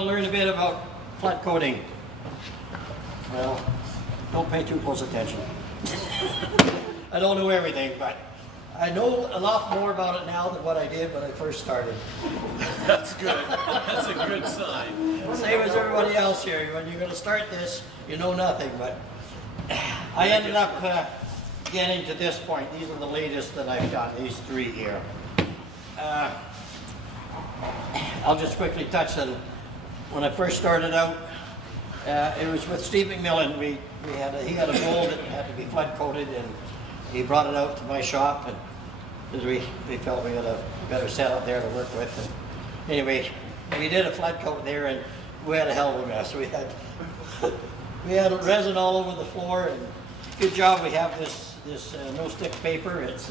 Learn a bit about flood coating. Well, don't pay too close attention. I don't know everything, but I know a lot more about it now than what I did when I first started. That's good. That's a good sign. Same as everybody else here. When you're going to start this, you know nothing, but I ended up getting to this point. These are the latest that I've done, these three here. I'll just quickly touch on when I first started out. It was with Steve McMillan. He had a mold that had to be flood coated, and he brought it out to my shop, and because we felt we had a better setup there to work with. And anyway, we did a flood coat there, and we had a hell of a mess. We had resin all over the floor, and good job we have this no stick paper. It's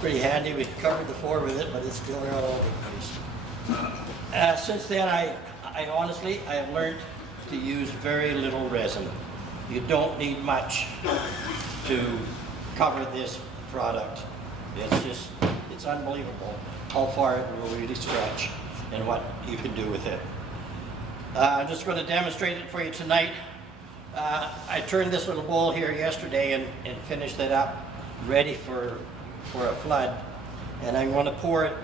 pretty handy. We covered the floor with it, but it's still all over the place. Since then, I honestly have learned to use very little resin. You don't need much to cover this product. It's unbelievable how far it will really stretch and what you can do with it. I'm just going to demonstrate it for you tonight. I turned this little bowl here yesterday and finished it up, ready for a flood. And I'm going to pour it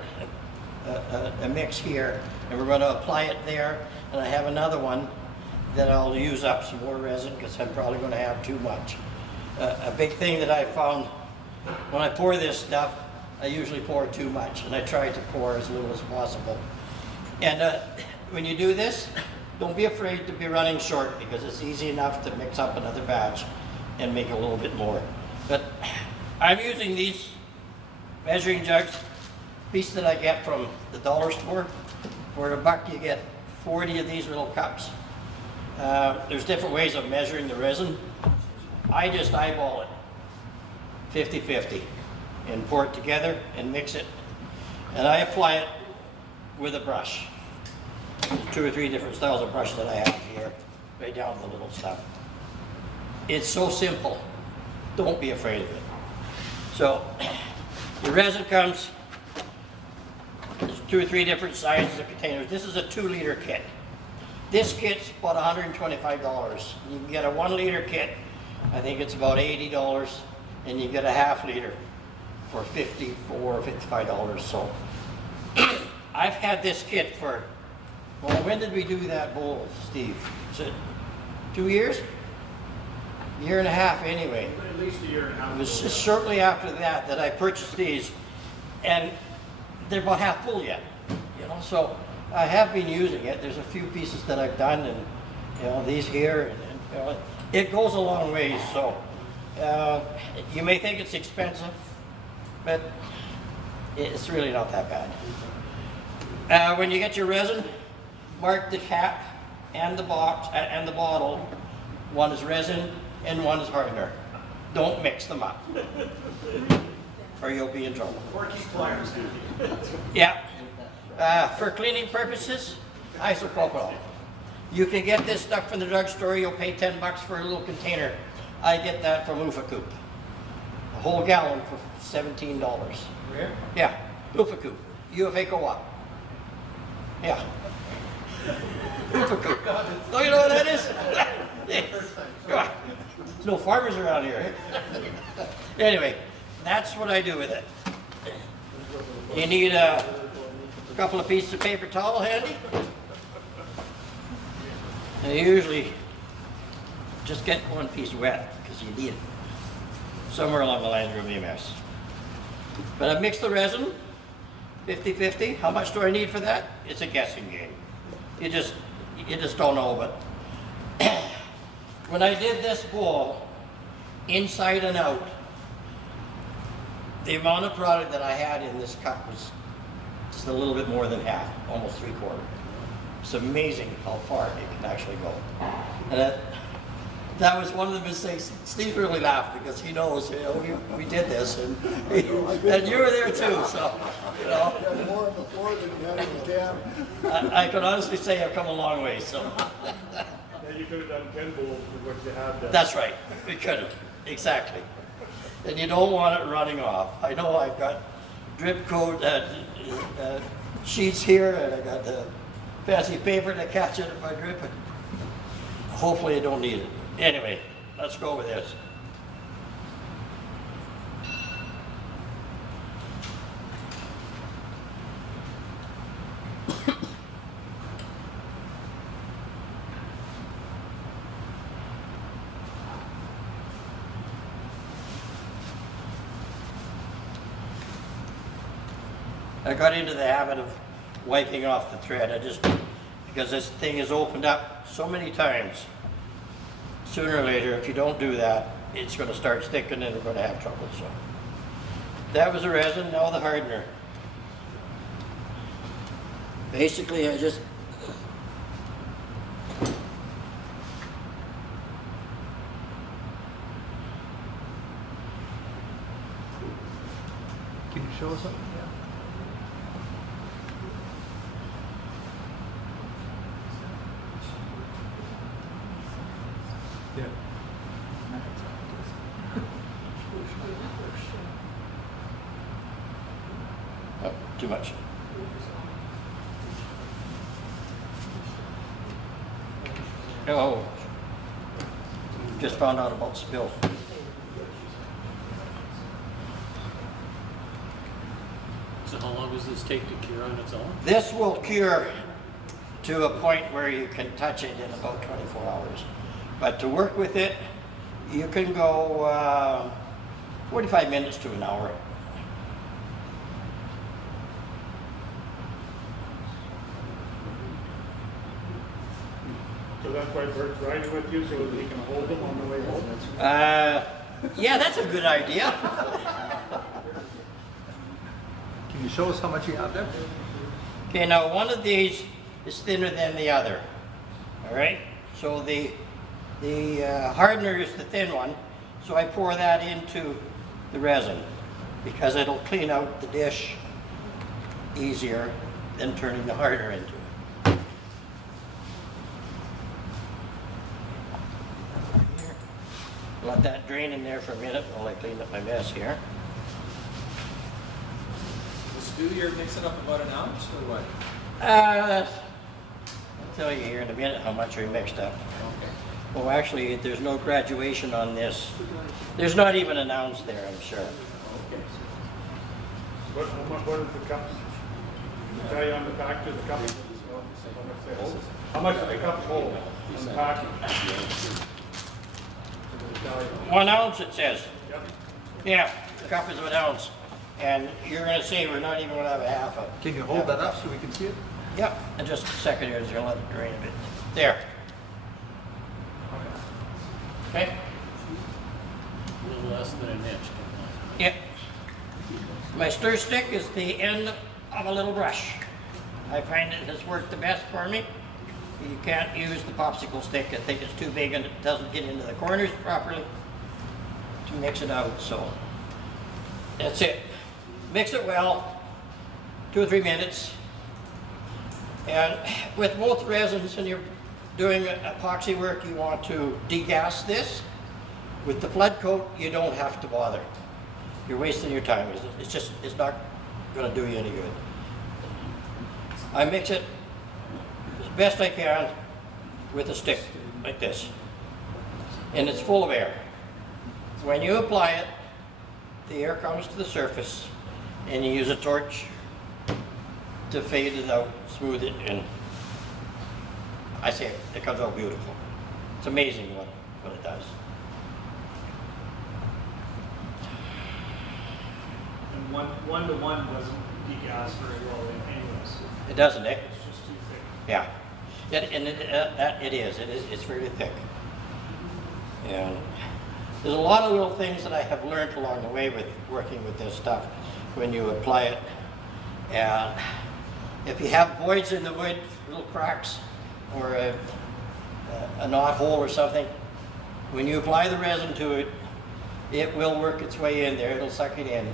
a mix here, and we're going to apply it there. And I have another one that I'll use up some more resin because I'm probably going to have too much. A big thing that I found when I pour this stuff, I usually pour too much, and I try to pour as little as possible. And when you do this, don't be afraid to be running short, because it's easy enough to mix up another batch and make a little bit more. But I'm using these measuring jugs, piece that I get from the dollar store. For $1 you get 40 of these little cups. There's different ways of measuring the resin. I just eyeball it 50-50 and pour it together and mix it. And I apply it with a brush. There's 2 or 3 different styles of brush that I have here, right down to the little stuff. It's so simple. Don't be afraid of it. So the resin comes, there's 2 or 3 different sizes of containers. This is a 2-liter kit. This kit's about $125. You can get a 1-liter kit, I think it's about $80, and you get a half-liter for $54 or $55. So I've had this kit for, well, when did we do that bowl, Steve? Is it 2 years? A year and a half anyway. At least a year and a half. It was just shortly after that I purchased these, and they're about half full yet, you know. So I have been using it. There's a few pieces that I've done, and you know, these here, and you know, it goes a long ways. So you may think it's expensive, but it's really not that bad. When you get your resin, mark the cap and the box and the bottle. One is resin and one is hardener. Don't mix them up, or you'll be in trouble. Or keep pliers. Yeah. For cleaning purposes, isopropyl. You can get this stuff from the drugstore. You'll pay $10 for a little container. I get that from Ufacoop. A whole gallon for $17. Where? Yeah, Ufacoop. UFA Co-op. Yeah. Ufacoop. Don't you know what that is? There's no farmers around here. Anyway, that's what I do with it. You need a couple of pieces of paper towel handy. And you usually just get one piece wet because you need it. Somewhere along the lines, you're going to be a mess. But I've mixed the resin 50-50. How much do I need for that? It's a guessing game. You just don't know. But when I did this bowl, inside and out, the amount of product that I had in this cup was just a little bit more than half, almost 3/4. It's amazing how far it can actually go. And that was one of the mistakes. Steve really laughed because he knows, you know, we did this, and you were there too. So, you know, You had more on the floor than you had in the can. I could honestly say I've come a long way. So Yeah, you could have done 10 bowls with what you had done. that's right. We could have, exactly. And you don't want it running off. I know I've got drip coat sheets here, and I got the fancy paper to catch it if I grip it. Hopefully I don't need it. Anyway, let's go with this. I got into the habit of wiping off the thread. Because this thing is opened up so many times. Sooner or later, if you don't do that, it's going to start sticking and we're going to have trouble. So that was the resin, now the hardener. Basically, I just Can you show us something? Yeah. oh, too much. Oh, just found out about spill. So how long does this take to cure on its own? This will cure to a point where you can touch it in about 24 hours. But to work with it, you can go 45 minutes to an hour. So that's why Bert's riding with you, so that he can hold them on the way home? Yeah, that's a good idea. Can you show us how much you have there? Okay, now one of these is thinner than the other. All right, so the hardener is the thin one, so I pour that into the resin because it'll clean out the dish easier than turning the hardener into it. Let that drain in there for a minute while I clean up my mess here. The stew, you're mixing up about an ounce or what? I'll tell you here in a minute how much we mixed up. Okay. Well, actually, there's no graduation on this. There's not even an ounce there, I'm sure. Okay. What is the cups? Does it tell you on the back to the cups? How much do the cups hold on the package? Does it tell you? 1 ounce, it says. Yep. Yeah, the cup is 1 ounce. And you're gonna see we're not even gonna have a half a. Can you hold that up so we can see it? Yep, in just a second here, just gonna let it drain a bit. There. Okay? A little less than an inch. Yep. My stir stick is the end of a little brush. I find it has worked the best for me. You can't use the popsicle stick. I think it's too big and it doesn't get into the corners properly to mix it out, so that's it. Mix it well, 2 or 3 minutes. And with both resins, when you're doing epoxy work, you want to degas this. With the Flood Coat, you don't have to bother. You're wasting your time. It's not going to do you any good. I mix it as best I can with a stick like this, and it's full of air. When you apply it, the air comes to the surface, and you use a torch to fade it out, smooth it, and I say it comes out beautiful. It's amazing what it does. And one to one doesn't degas very well anyways. It doesn't, eh? It's just too thick. Yeah. It is. It's really thick. And there's a lot of little things that I have learned along the way with working with this stuff when you apply it. And if you have voids in the wood, little cracks, or a knot hole or something, when you apply the resin to it, it will work its way in there. It'll suck it in.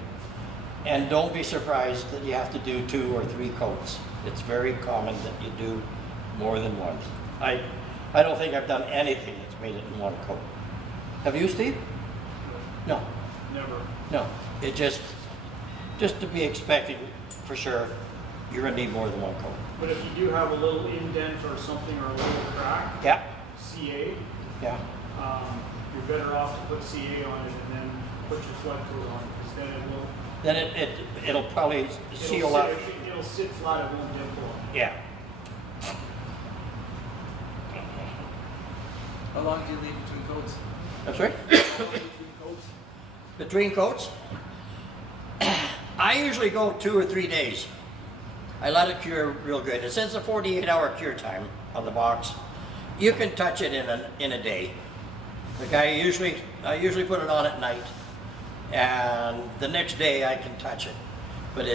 And don't be surprised that you have to do 2 or 3 coats. It's very common that you do more than one. I don't think I've done anything that's made it in 1 coat. Have you, Steve? No. Never. No. It just to be expecting for sure you're gonna need more than one coat. But if you do have a little indent or something or a little crack, Yeah, CA, yeah. you're better off to put CA on it and then put your flood coat on it, because then it will. Then it'll probably seal up. It'll sit flat, it won't dimple. Yeah. How long do you leave between coats? That's right. Between coats? Between coats, I usually go 2 or 3 days. I let it cure real good. It says a 48-hour cure time on the box. You can touch it in a day. Like I usually put it on at night, and the next day I can touch it. But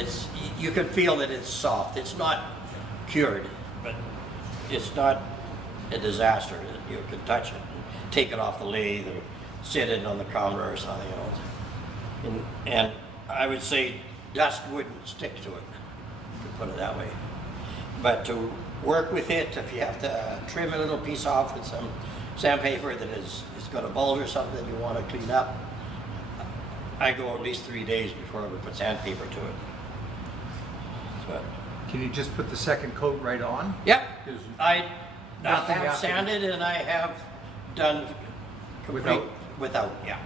you can feel that it's soft. It's not cured, but it's not a disaster. You can touch it, take it off the lathe, or sit it on the counter or something else. And I would say dust wouldn't stick to it, to put it that way. But to work with it, if you have to trim a little piece off with some sandpaper that it's got a bulge or something you want to clean up, I go at least 3 days before I would put sandpaper to it. But, Can you just put the second coat right on? yeah, Is I nothing have after- sanded and I have done complete without. Yeah,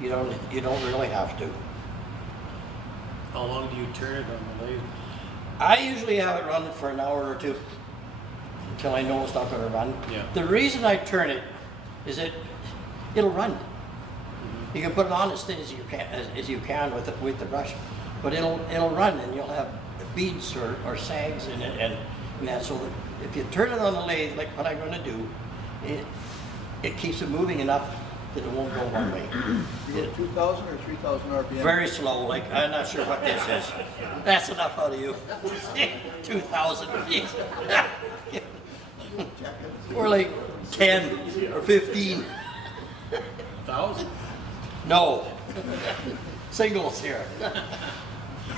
you don't really have to. How long do you turn it on the lathe? I usually have it running for an hour or two until I know it's not going to run. Yeah. The reason I turn it is it'll run. You can put it on as thin as you can with the brush, but it'll run, and you'll have beads or sags in it, and that. So that if you turn it on the lathe, like what I'm going to do, it keeps it moving enough that it won't go one way. You get 2,000 or 3,000 RPM? Very slow, like I'm not sure what this is. That's enough out of you. 2,000. Or like 10 or 15. 1,000? No. Singles here.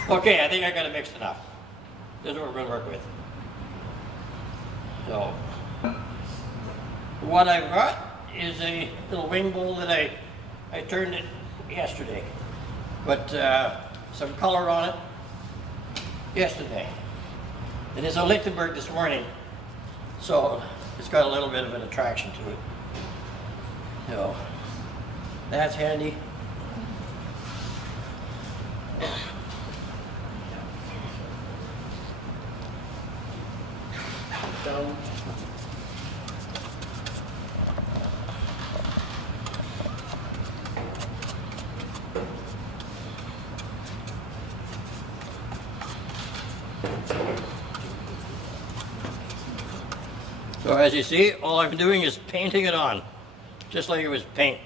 Okay, I think I got it mixed enough. This is what we're going to work with. So, what I've got is a little wing bowl that I turned it yesterday. Put some color on it yesterday. It is a Lichtenberg this morning, so it's got a little bit of an attraction to it. So, that's handy. Down. So as you see, all I'm doing is painting it on, just like it was paint.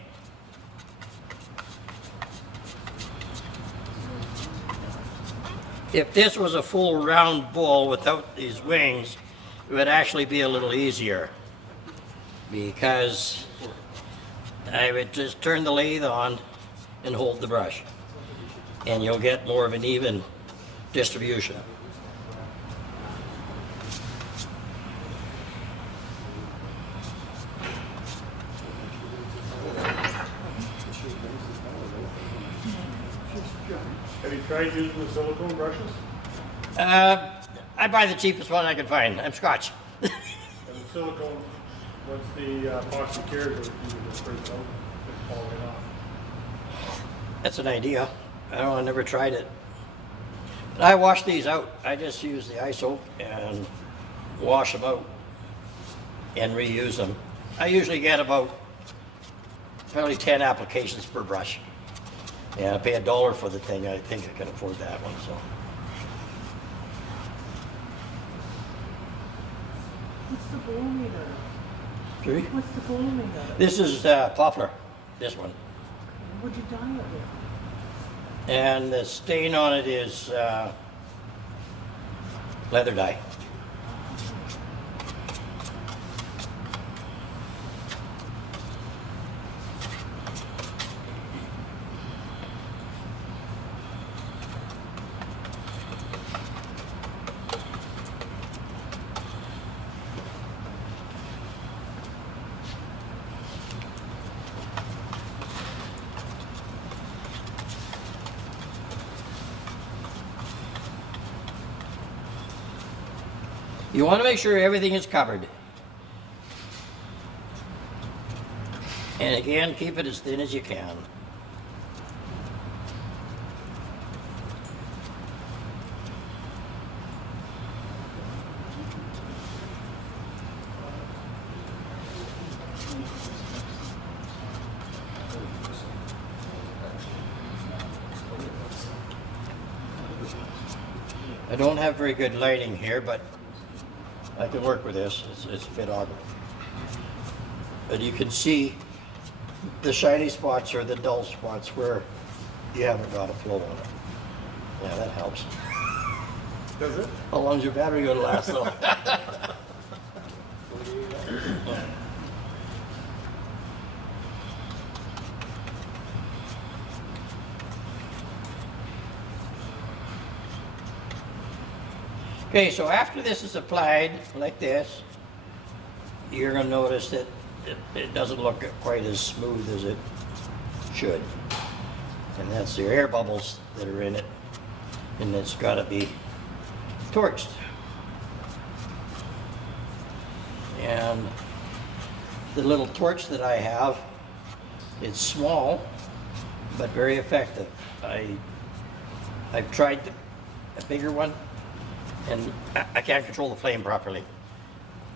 If this was a full round bowl without these wings, it would actually be a little easier, because I would just turn the lathe on and hold the brush, and you'll get more of an even distribution. Have you tried using the silicone brushes? I buy the cheapest one I can find. I'm Scotch. And the silicone, once the epoxy cures, you can just break it out, it's falling off. That's an idea. I never tried it. But I wash these out. I just use the ISO and wash them out and reuse them. I usually get about probably 10 applications per brush. And I pay $1 for the thing. I think I can afford that one. So What's the bowl made out of? Sorry? What's the bowl made out of? This is poplar. This one. What'd you dye it with? And the stain on it is leather dye. You want to make sure everything is covered. And again, keep it as thin as you can. I don't have very good lighting here, but I can work with this. It's a bit odd. But you can see the shiny spots or the dull spots where you haven't got a flow on it. Yeah, that helps. Does it? How long's your battery gonna last though? Okay, so after this is applied like this, you're going to notice that it doesn't look quite as smooth as it should. And that's the air bubbles that are in it, and it's got to be torched. And the little torch that I have, it's small, but very effective. I've tried a bigger one, and I can't control the flame properly.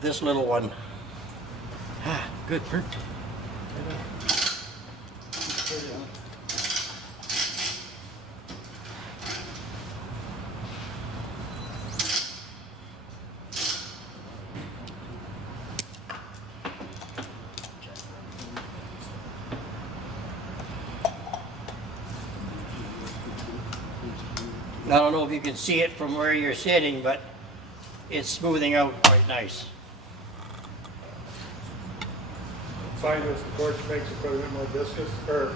This little one, good. I don't know if you can see it from where you're sitting, but it's smoothing out quite nice. Find this, the torch makes it quite a bit more viscous, or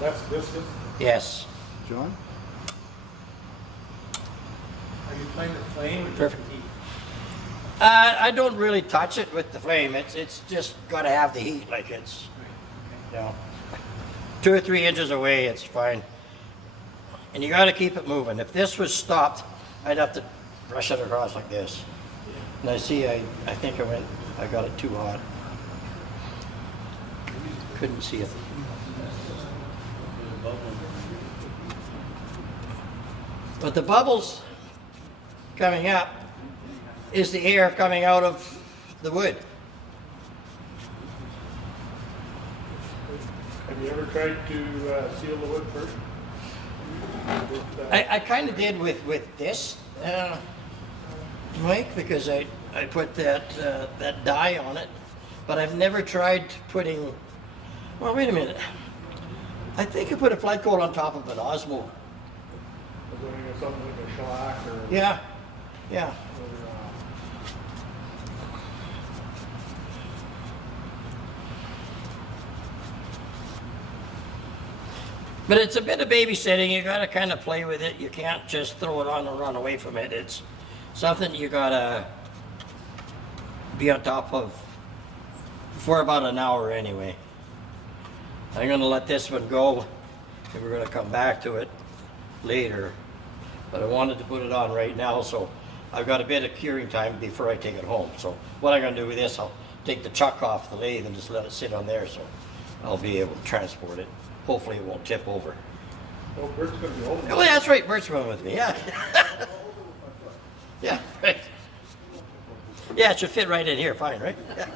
less viscous. Yes. John? Are you playing the flame or just Perfect. the heat? I don't really touch it with the flame. It's just got to have the heat. Like it's, you know, 2 or 3 inches away, it's fine. And you got to keep it moving. If this was stopped, I'd have to brush it across like this. And I see, I think I got it too hot. Couldn't see it. But the bubbles coming up is the air coming out of the wood. Have you ever tried to seal the wood first? I kind of did with this, Mike, because I put that dye on it, but I've never tried putting. Well, wait a minute. I think I put a flood coat on top of an Osmo. Was it something like a shellac or? Yeah, yeah. Or, But it's a bit of babysitting. You got to kind of play with it. You can't just throw it on and run away from it. It's something you got to be on top of for about an hour anyway. I'm going to let this one go, and we're going to come back to it later. But I wanted to put it on right now, so I've got a bit of curing time before I take it home. So what I'm going to do with this, I'll take the chuck off the lathe and just let it sit on there, so I'll be able to transport it. Hopefully it won't tip over. oh, Bert's gonna be open. Oh, that's right, Bert's going with me, yeah. Yeah, right. Yeah, it should fit right in here, fine, right? Yeah.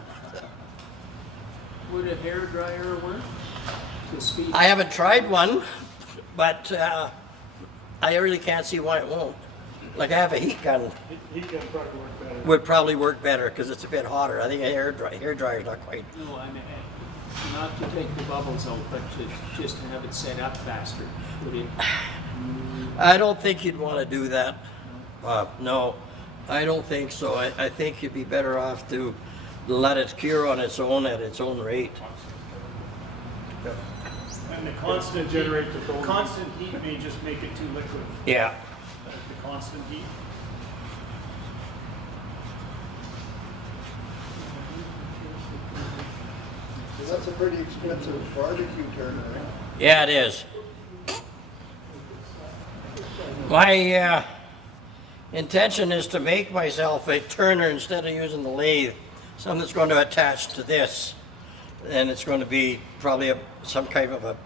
Would a hair dryer work to speed? I haven't tried one, but I really can't see why it won't. Like I have a heat gun, He can probably work better. would probably work better because it's a bit hotter. I think a hair dryer's not quite. No, I mean, not to take the bubbles out, but to just to have it set up faster. Would it? I don't think you'd want to do that. No, I don't think so. I think you'd be better off to let it cure on its own at its own rate. And the constant heat, Generates its own- constant heat may just make it too liquid. Yeah. The constant heat. So that's a pretty expensive barbecue turner, right? Yeah, it is. intention is to make myself a turner instead of using the lathe. Something that's going to attach to this, and it's going to be probably some kind of a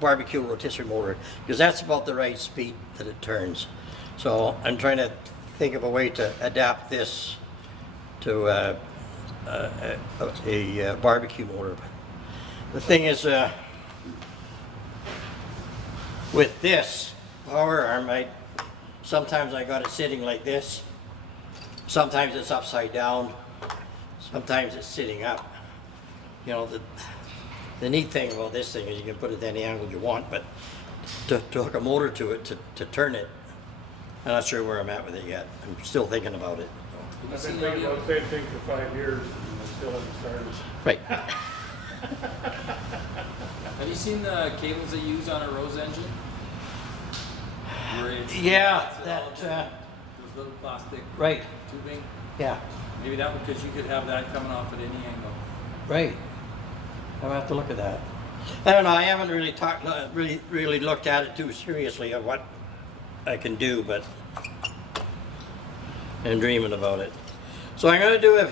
barbecue rotisserie motor, because that's about the right speed that it turns. So I'm trying to think of a way to adapt this to a barbecue motor. The thing is, with this power arm, sometimes I got it sitting like this. Sometimes it's upside down. Sometimes it's sitting up. You know, the neat thing about this thing is you can put it any angle you want, but to hook a motor to it, to turn it, I'm not sure where I'm at with it yet. I'm still thinking about it. I've been thinking about the same thing for 5 years, and I still haven't started. Right. Have you seen the cables they use on a Rose engine? Where it's, Yeah, it's that, all those little plastic right, tubing. yeah, Maybe that would, because you could have that coming off at any angle. right. I'll have to look at that. I don't know, I haven't really really looked at it too seriously of what I can do, but I'm dreaming about it. So I'm going to do a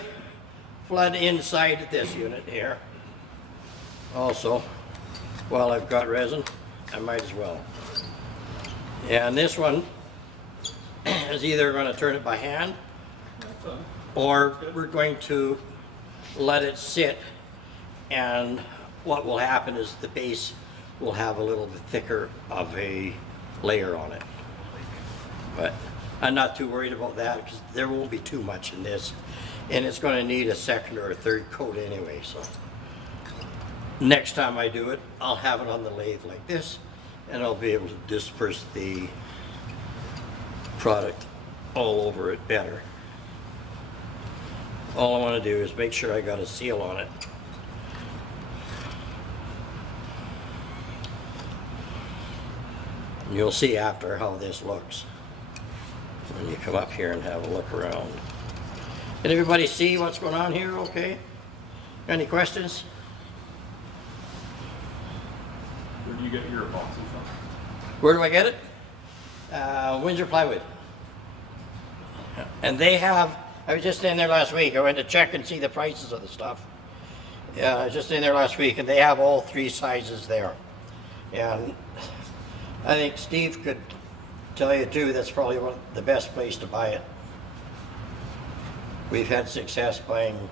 flood inside this unit here. Also, while I've got resin, I might as well. And this one is either going to turn it by hand, or we're going to let it sit, and what will happen is the base will have a little bit thicker of a layer on it. But I'm not too worried about that, because there won't be too much in this, and it's going to need a second or a third coat anyway. So next time I do it, I'll have it on the lathe like this, and I'll be able to disperse the product all over it better. All I want to do is make sure I got a seal on it. And you'll see after how this looks when you come up here and have a look around. Can everybody see what's going on here okay? Any questions? Where do you get your epoxy from? Where do I get it? Windsor Plywood. And they have, I was just in there last week. I went to check and see the prices of the stuff. Yeah, I was just in there last week, and they have all 3 sizes there. And I think Steve could tell you too, that's probably the best place to buy it. We've had success buying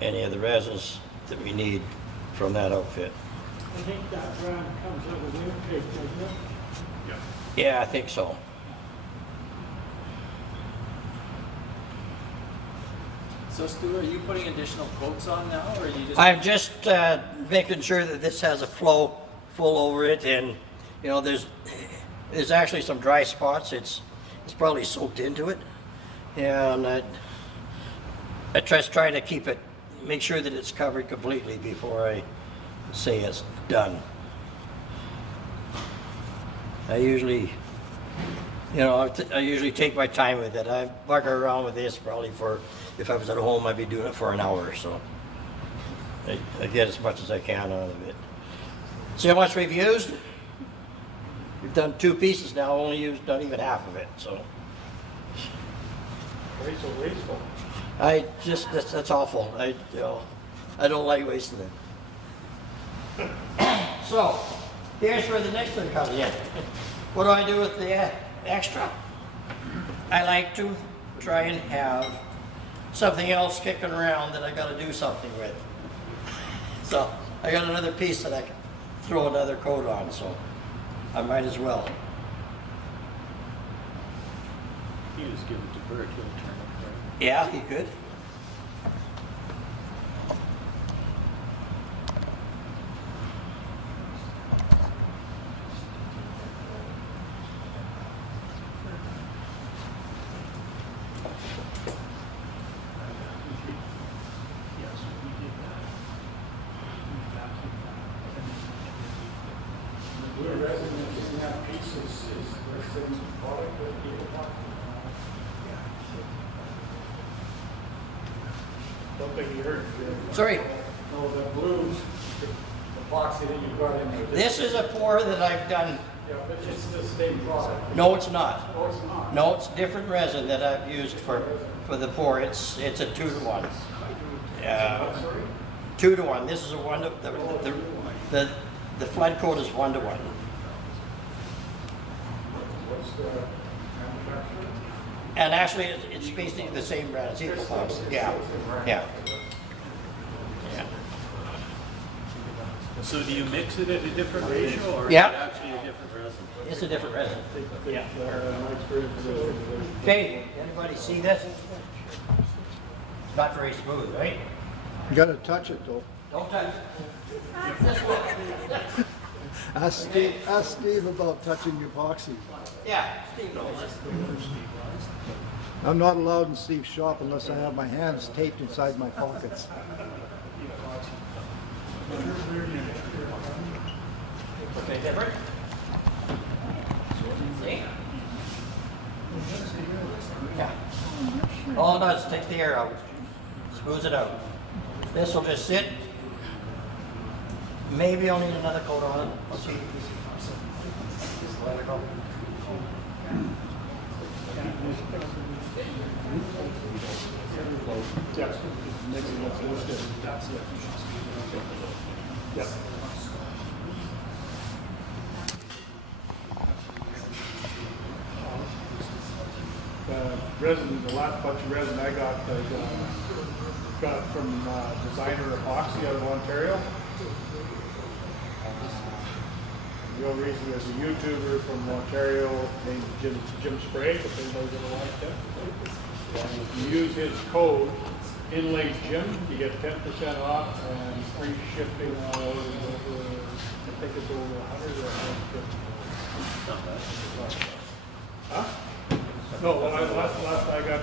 any of the resins that we need from that outfit. I think that brand comes out with intake, doesn't it? Yeah, I think so. So Stu, are you putting additional coats on now, or are you just? I'm just making sure that this has a flow full over it, and you know, there's actually some dry spots. It's probably soaked into it, and I just try to keep it, make sure that it's covered completely before I say it's done. I usually, you know, I usually take my time with it. I bugger around with this probably for, if I was at home, I'd be doing it for an hour, so I get as much as I can out of it. See how much we've used? We've done 2 pieces now, only used not even half of it, so. Why so wasteful? That's awful. I don't like wasting it. So, here's where the next one comes in. What do I do with the extra? I like to try and have something else kicking around that I got to do something with. So, I got another piece that I can throw another coat on, so I might as well. You just give it to Bert, he'll turn it right. Yeah, you could. Don't think you heard. Sorry. No, the blues, epoxy that you brought in there. This is a pour that I've done Yeah, but it's the same product. No, it's not. Oh, it's not. No, it's different resin that I've used for the pour. It's a 2-to-1. 2-to-1. This is a 1 to the Flood Coat is 1-to-1. What's the manufacturer? And actually, it's basically the same brand. It's Epoxy. Yeah. Yeah. Yeah. So do you mix it at a different ratio or Yeah. is it actually a different resin? It's a different resin. Yeah. My experience is. Okay, anybody see this? It's not very smooth, right? You gotta touch it though. Don't touch it. This one. Ask Steve about touching epoxy. Yeah, Steve knows. I'm not allowed in Steve's shop unless I have my hands taped inside my pockets. Okay, different. See? Yeah. All it does is take the air out, smooths it out. This will just sit. Maybe I'll need another coat on it. I'll see. Let it go. Yep. Resin, the last bunch of resin I got from Designer Epoxy out of Ontario. The real reason there's a YouTuber from Ontario named Jim Sprague, if anybody's ever watched him. And if you use his code, Inlay Jim, you get 10% off and free shipping on over, I think it's over 100 or 150. Huh? No, last I got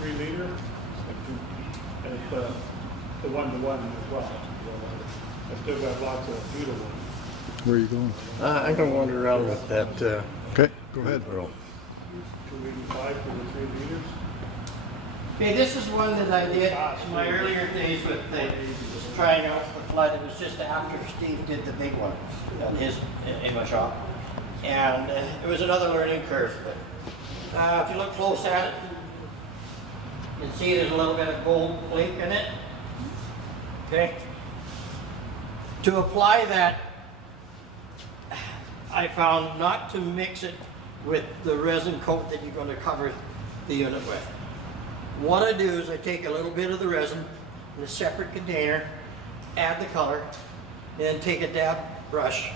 3 liter, and it's the 1-to-1 as well. I still got lots of beautiful ones. Where are you going? I'm gonna wander around with that. Okay, go ahead, Earl. 285 for the 3 liters. Okay, this is one that I did in my earlier days with trying out the Flood. It was just after Steve did the big one in my shop. And it was another learning curve. But if you look close at it, you can see there's a little bit of gold flake in it. Okay? To apply that, I found not to mix it with the resin coat that you're going to cover the unit with. What I do is I take a little bit of the resin in a separate container, add the color, then take a dab brush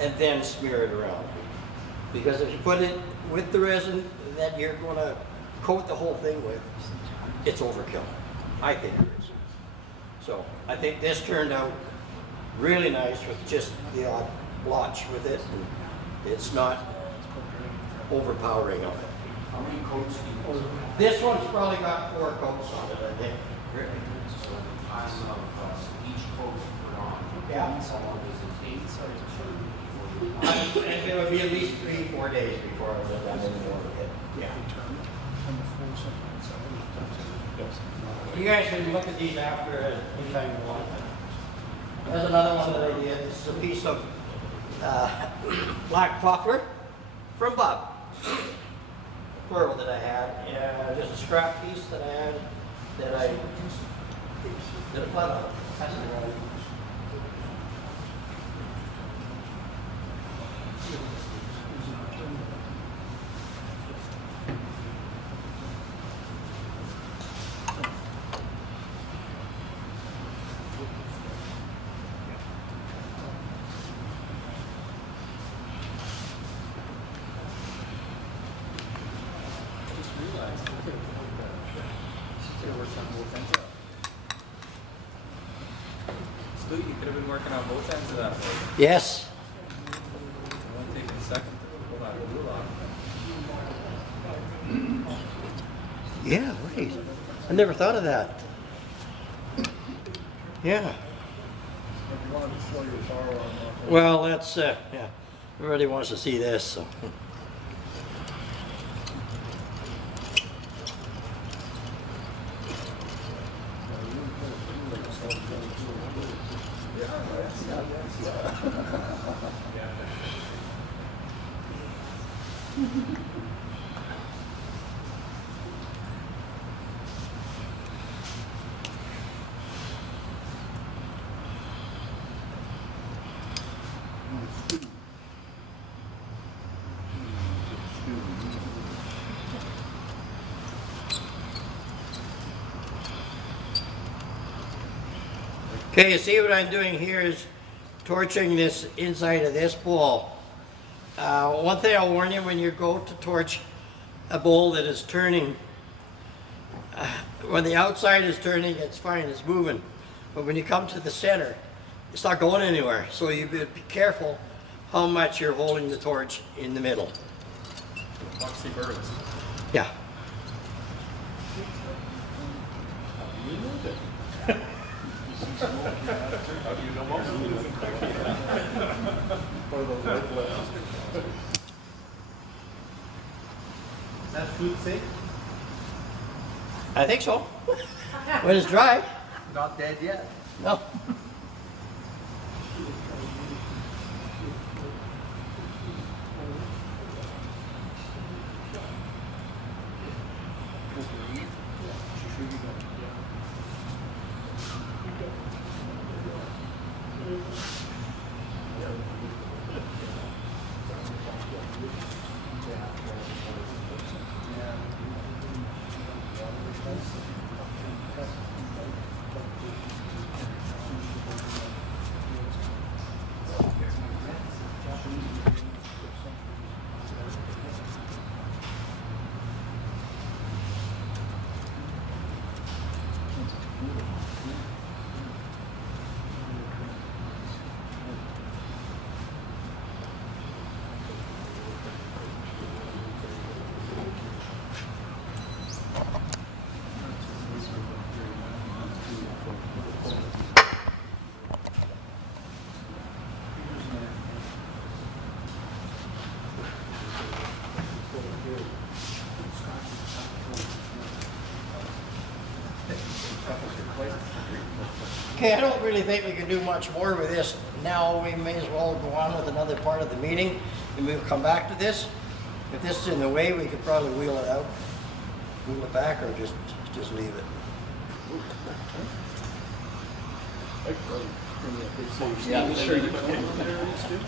and then smear it around. Because if you put it with the resin that you're going to coat the whole thing with, it's overkill. I think it is. So I think this turned out really nice with just the odd blotch with it. And it's not overpowering of it. How many coats do you use? This one's probably got 4 coats on it, I think. Really? So the time of each coat you put on, Yeah. how long does it take? And it would be at least 3-4 days before I was done any more with it. Yeah. You guys can look at these after anytime you want. There's another one that I did. This is a piece of black poplar from Bob. Pearl that I had, just a scrap piece that I had that I did a Flood on. That's the one. Stu, you could have been working on both ends of that board. Yes. It won't take a second to pull that glue off. Yeah, right. I never thought of that. Yeah. Well, that's, yeah. Everybody wants to see this, so. Okay, you see what I'm doing here is torching this inside of this bowl. One thing I'll warn you when you go to torch a bowl that is turning, when the outside is turning, it's fine, it's moving. But when you come to the center, it's not going anywhere. So you be careful how much you're holding the torch in the middle. Epoxy burns. Yeah. How do you know most? Is that food safe? I think so. When it's dry. Not dead yet. No. Okay, I don't really think we can do much more with this. Now we may as well go on with another part of the meeting and we'll come back to this. If this is in the way, we could probably wheel it out, wheel it back, or just leave it. Yeah, sure.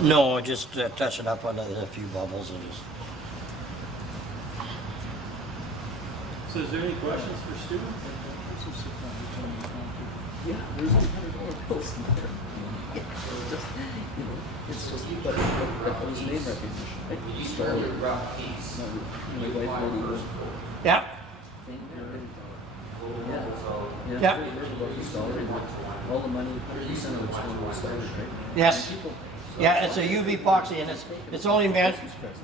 No, just touch it up on a few bubbles and just. So is there any questions for Stu? Yeah, there's $100 bills in there. It's just, but it was name recognition. I stole it. My wife wrote Yeah. Yeah. Yeah. Very nervous about the dollar and all the money, 100% of it's going to the starters, right? Yes. Yeah, it's a UV epoxy and it's only meant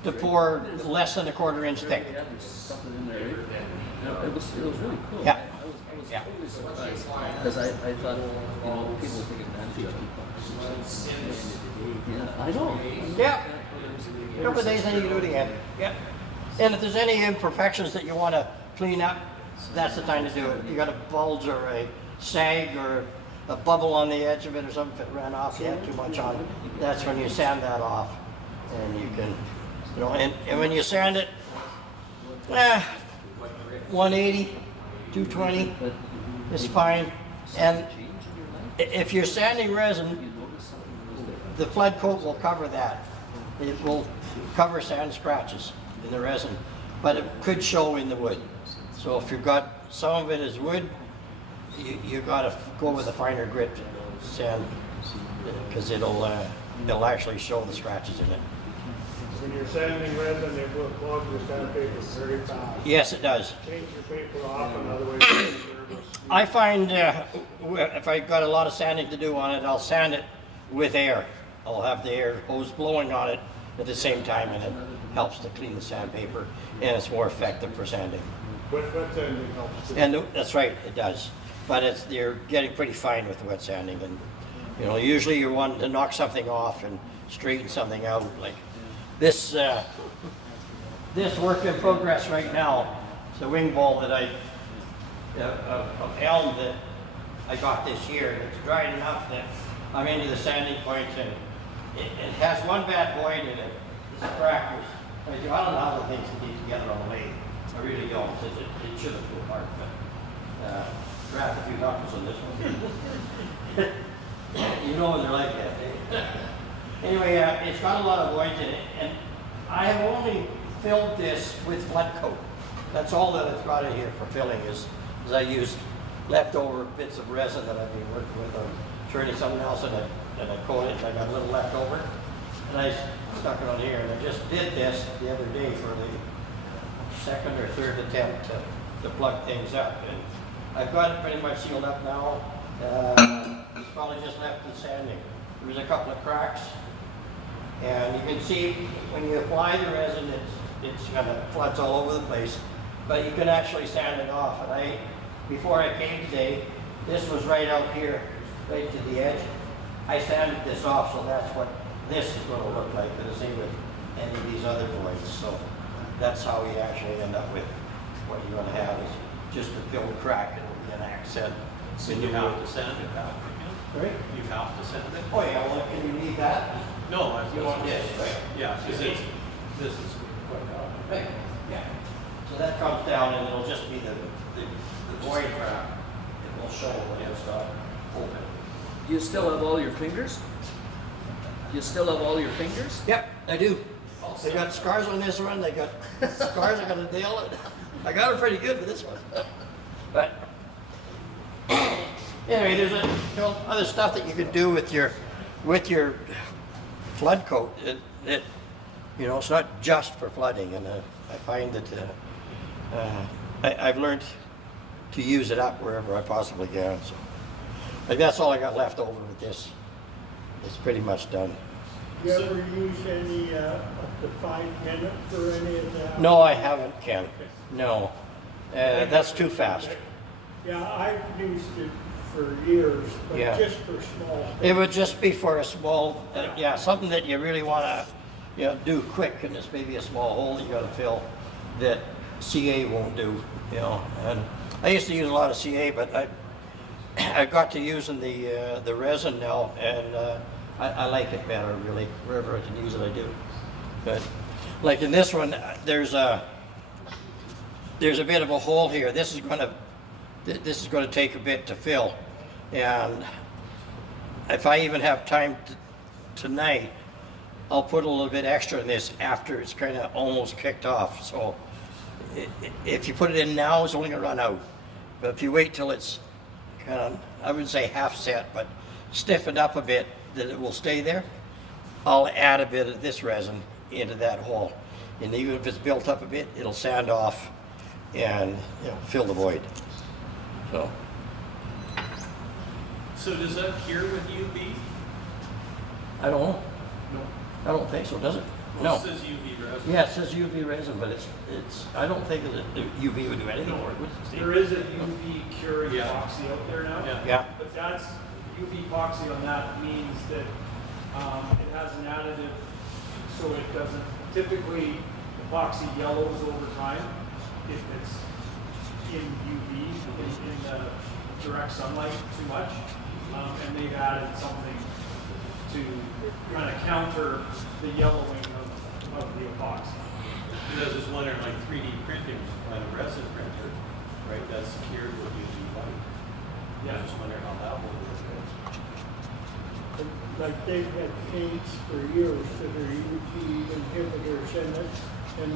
to pour less than a 1/4 inch thick. Yeah, there's something in there, right? No, it was really cool. Yeah. I was Yeah. totally surprised because I thought, people would take advantage of it. Yeah, I know. Yeah. A couple of days, then you can do it again. Yeah. And if there's any imperfections that you want to clean up, that's the time to do it. You got a bulge or a sag or a bubble on the edge of it or something that ran off, you had too much on, that's when you sand that off. And you can, and when you sand it, 180, 220 is fine. And if you're sanding resin, the flood coat will cover that. It will cover sand scratches in the resin, but it could show in the wood. So if you've got some of it is wood, you got to go with a finer grit sand because it'll actually show the scratches in it. When you're sanding resin, it will clog your sandpaper very fast. Yes, it does. Change your paper off, and otherwise you're nervous. I find if I've got a lot of sanding to do on it, I'll sand it with air. I'll have the air hose blowing on it at the same time, and it helps to clean the sandpaper, and it's more effective for sanding. Wet sanding helps too. And that's right, it does. But you're getting pretty fine with the wet sanding, and usually you're wanting to knock something off and straighten something out. Like this work in progress right now. It's a wing bowl that of elm that I got this year. It's dried enough that I'm into the sanding point, and it has one bad void in it. It's crackers. I don't know how the things can get together on the lathe. I really don't, because it shouldn't go apart, but cracked a few knuckles on this one. You know when they're like that, eh? Anyway, it's got a lot of voids in it, and I have only filled this with Flood Coat. That's all that it's got in here for filling is I used leftover bits of resin that I've been working with on turning something else and I coat it and I got a little left over. And I stuck it on here and I just did this the other day for the second or third attempt to plug things up. And I've got it pretty much sealed up now. It's probably just left the sanding. There's a couple of cracks. And you can see when you apply the resin, it's kind of floods all over the place. But you can actually sand it off. And before I came today, this was right out here, right to the edge. I sanded this off, so that's what this is going to look like. The same with any of these other voids. So that's how you actually end up with what you're going to have is just a filled crack. It'll be an accent. So you have to sand it back again? Right? You have to sand it? Oh yeah, well, can you need that? No, I You want this, right? Yeah, because this is quite odd. Right, yeah. So that comes down and it'll just be the void crack. It will show when it's open. Do you still have all your fingers? Do you still have all your fingers? Yep, I do. They got scars on this one, they got scars I gotta nail it. I got it pretty good with this one. But anyway, there's other stuff that you can do with your flood coat. It's not just for flooding, and I find that I've learned to use it up wherever I possibly can. So like that's all I got left over with this. It's pretty much done. You ever use any up to 5 minutes or any of that? No, I haven't, Ken. No, that's too fast. Yeah, I've used it for years, but Yeah. just for small things. It would just be for a small, something that you really want to, do quick, and it's maybe a small hole that you got to fill that CA won't do, And I used to use a lot of CA, but I got to using the resin now, and I like it better, really. Wherever I can use it, I do. But like in this one, there's a bit of a hole here. This is going to take a bit to fill, and if I even have time tonight, I'll put a little bit extra in this after it's kind of almost kicked off. So if you put it in now, it's only going to run out. But if you wait till it's kind of, I wouldn't say half set, but stiffened up a bit, that it will stay there, I'll add a bit of this resin into that hole. And even if it's built up a bit, it'll sand off and fill the void. So does that cure with UV? I don't know. No. I don't think so, does it? Well, No. it says UV resin. Yeah, it says UV resin, but it's. I don't think that the UV would do anything for it. would it, Steve? There is a UV curing Yeah. epoxy out there now. Yeah. Yeah. But that's, UV epoxy on that means that it has an additive, so it doesn't, typically epoxy yellows over time if it's in UV, in the direct sunlight too much. And they've added something to kind of counter the yellowing of the epoxy. Because I was wondering, like 3D printing on a resin printer, right? That's cured with UV light. Yeah, I was wondering how that would work. Like they've had paints for years that are UV inhibitors in it, and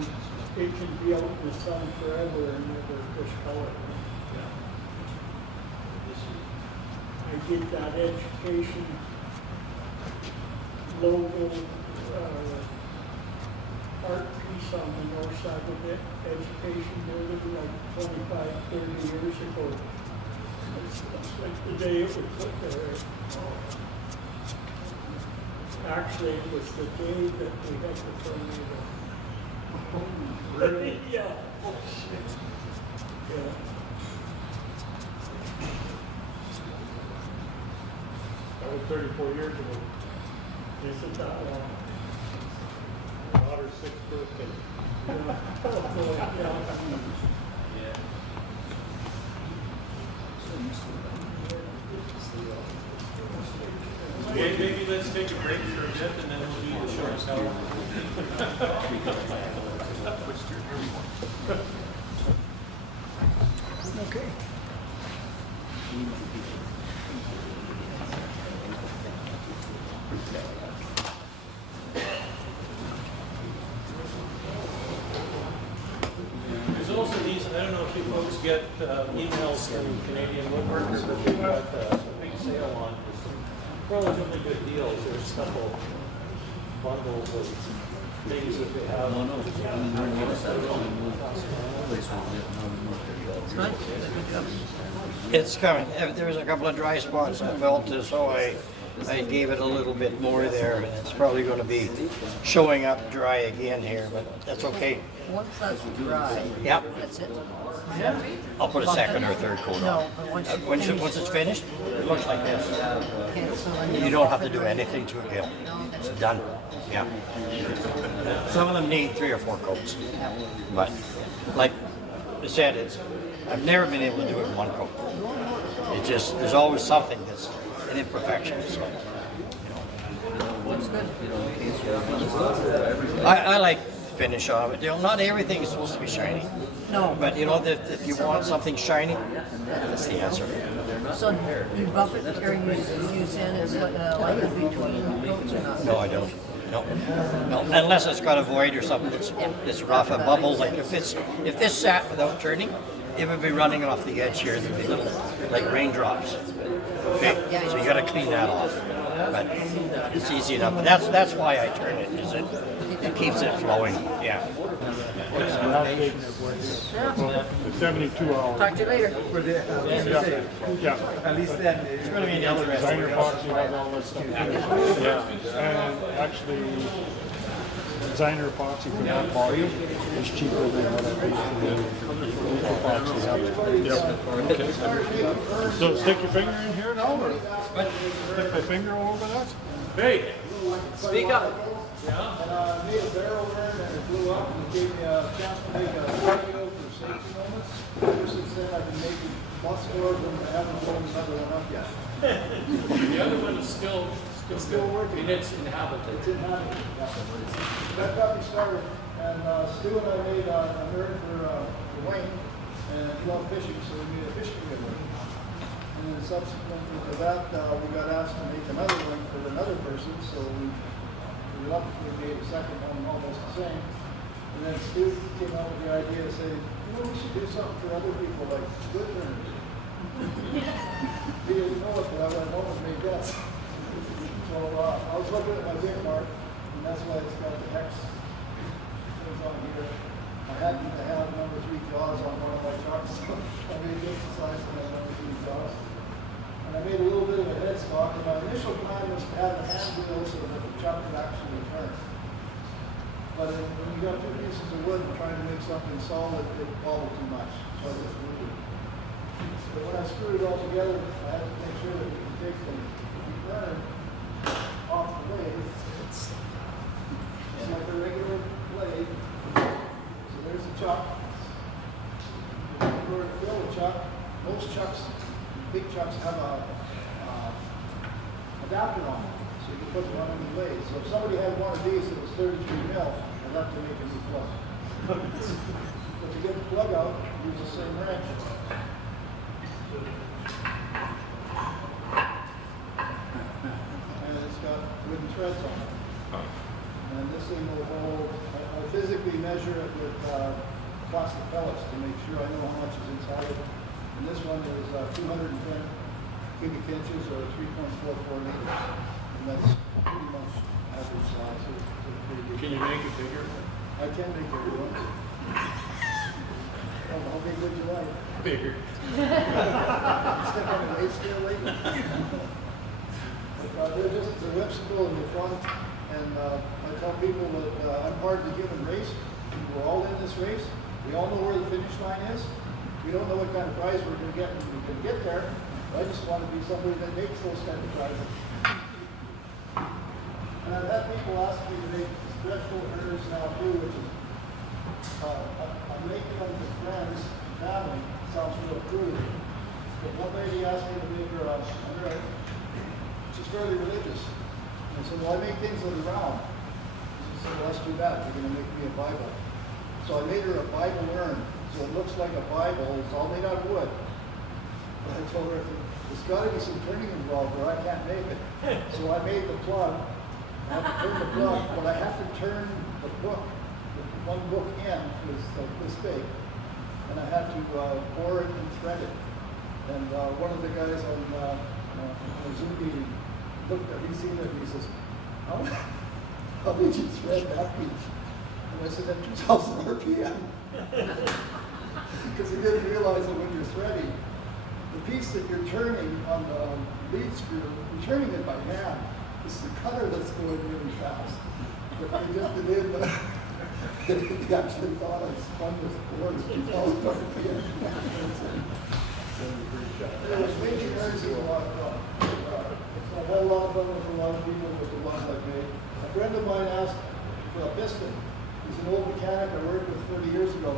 it can be out in the sun forever and never discolor. I did that education logo art piece on the north side of it, education building like 25, 30 years ago. It's like the day it was put there. Actually, it was the day that we had the tornado. Really? Yeah. Yeah. That was 34 years ago. Is it that long? My daughter's 6th birthday. Yeah. Oh, boy, yeah. Maybe let's take a break for a bit and then we'll do the short sell. Okay. There's also these, I don't know if you folks get emails from Canadian Woodworkers, but they've got a big sale on relatively good deals. There's several bundles of things that they have. It's coming. There was a couple of dry spots on Velta, so I gave it a little bit more there, and it's probably going to be showing up dry again here, but that's okay. Once that's dry, Yep. that's it. I'll put a second or third coat No, on. but once you Once it's finished, it looks like this. cancel and You don't have to do anything to it, Gil. It's done. Yeah. Some of them need 3 or 4 coats, but like I said, I've never been able to do it in 1 coat. It just there's always something that's an imperfection. So, I like the finish of it. You know, not everything is supposed to be shiny. No. But you know, if you want something shiny, that's the answer. So you buff it, or you sand it like between coats or not? No, I don't. No, unless it's got a void or something that's rough, a bubble. Like if this sat without turning, it would be running off the edge here. There'd be little like raindrops. Okay, so you got to clean that off. But it's easy enough. But that's why I turn it, is it keeps it flowing. Yeah. The 72 hours. Talk to you later. Yeah. At least then, It's going to be an Designer interesting. epoxy has all this stuff. Yeah. And actually, designer epoxy for that volume is cheaper than what I paid for the epoxy. Yep. Okay. So stick your finger in here now, or stick my finger over that? Hey, Speak up. and I made a barrel turn and it blew up and it gave me a chance to make a video for safety moments. Ever since then, I've been making lots more of them. I haven't blown another one up yet. The other one is still working. and it's inhabited. It's in Hamilton. That got me started. And Stu and I made a nerd for Wayne and he loved fishing, so we made a fishing ribbon. And then subsequently to that, we got asked to make another one for another person, so we reluctantly made a second one almost the same. And then Stu came out with the idea to say, you know, we should do something for other people like woodturners. He didn't know it, but I went home and made that. So I was looking at my big mark, and that's why it's got the hex things on here. I happened to have number 3 jaws on one of my trucks. I made this the size of my number 3 jaws. And I made a little bit of a headstock, and my initial plan was to have a hand wheel so that the chuck could actually turn. But when you got 2 pieces of wood and trying to make something solid, it wobbled too much. So I just moved it. So when I screwed it all together, I had to make sure that we could take the burn off the blade. It's like a regular blade. So there's the chuck. If you were to fill the chuck, most chucks, big chucks have a adapter on them. So you can put one on the blade. So if somebody had one of these that was 33 mil, I'd have to make a new plug. But to get the plug out, use the same wrench. And it's got wooden threads on it. And this thing will hold, I physically measure it with plastic pellets to make sure I know how much is inside it. And this one is 210 cubic inches or 3.44 liters. And that's pretty much average size. So it's pretty good. Can you make it bigger? I can make it one. How big would you like? Bigger. Stick on the weight scale lately. The whip's cool in the front, and I tell people that I'm part of the human race. We're all in this race. We all know where the finish line is. We don't know what kind of prize we're going to get when we can get there. But I just want to be somebody that makes those kind of prizes. And I've had people ask me to make stretch hers now too, which is I'm making them to friends, family. Sounds real crude. But one lady asked me to make her a nerd. She's fairly religious. And I said, well, I make things that are round. She said, well, that's too bad. You're going to make me a Bible. So I made her a Bible urn. So it looks like a Bible. It's all made out of wood. But I told her, there's got to be some turning involved or I can't make it. So I made the plug. I have to turn the plug, but I have to turn the book. One book in is like this big. And I had to bore it and thread it. And one of the guys on a Zoom meeting looked at, he seen it, and he says, how did you thread that piece? And I said, at 2,000 RPM. Because he didn't realize that when you're threading, the piece that you're turning on the lead screw, you're turning it by hand. It's the cutter that's going really fast. But I just did in the, he actually thought I spun this board at 2,000 RPM. Anyways, making turns is a lot of fun. I've had a lot of fun with a lot of people with the ones I've made. A friend of mine asked for a piston. He's an old mechanic I worked with 30 years ago.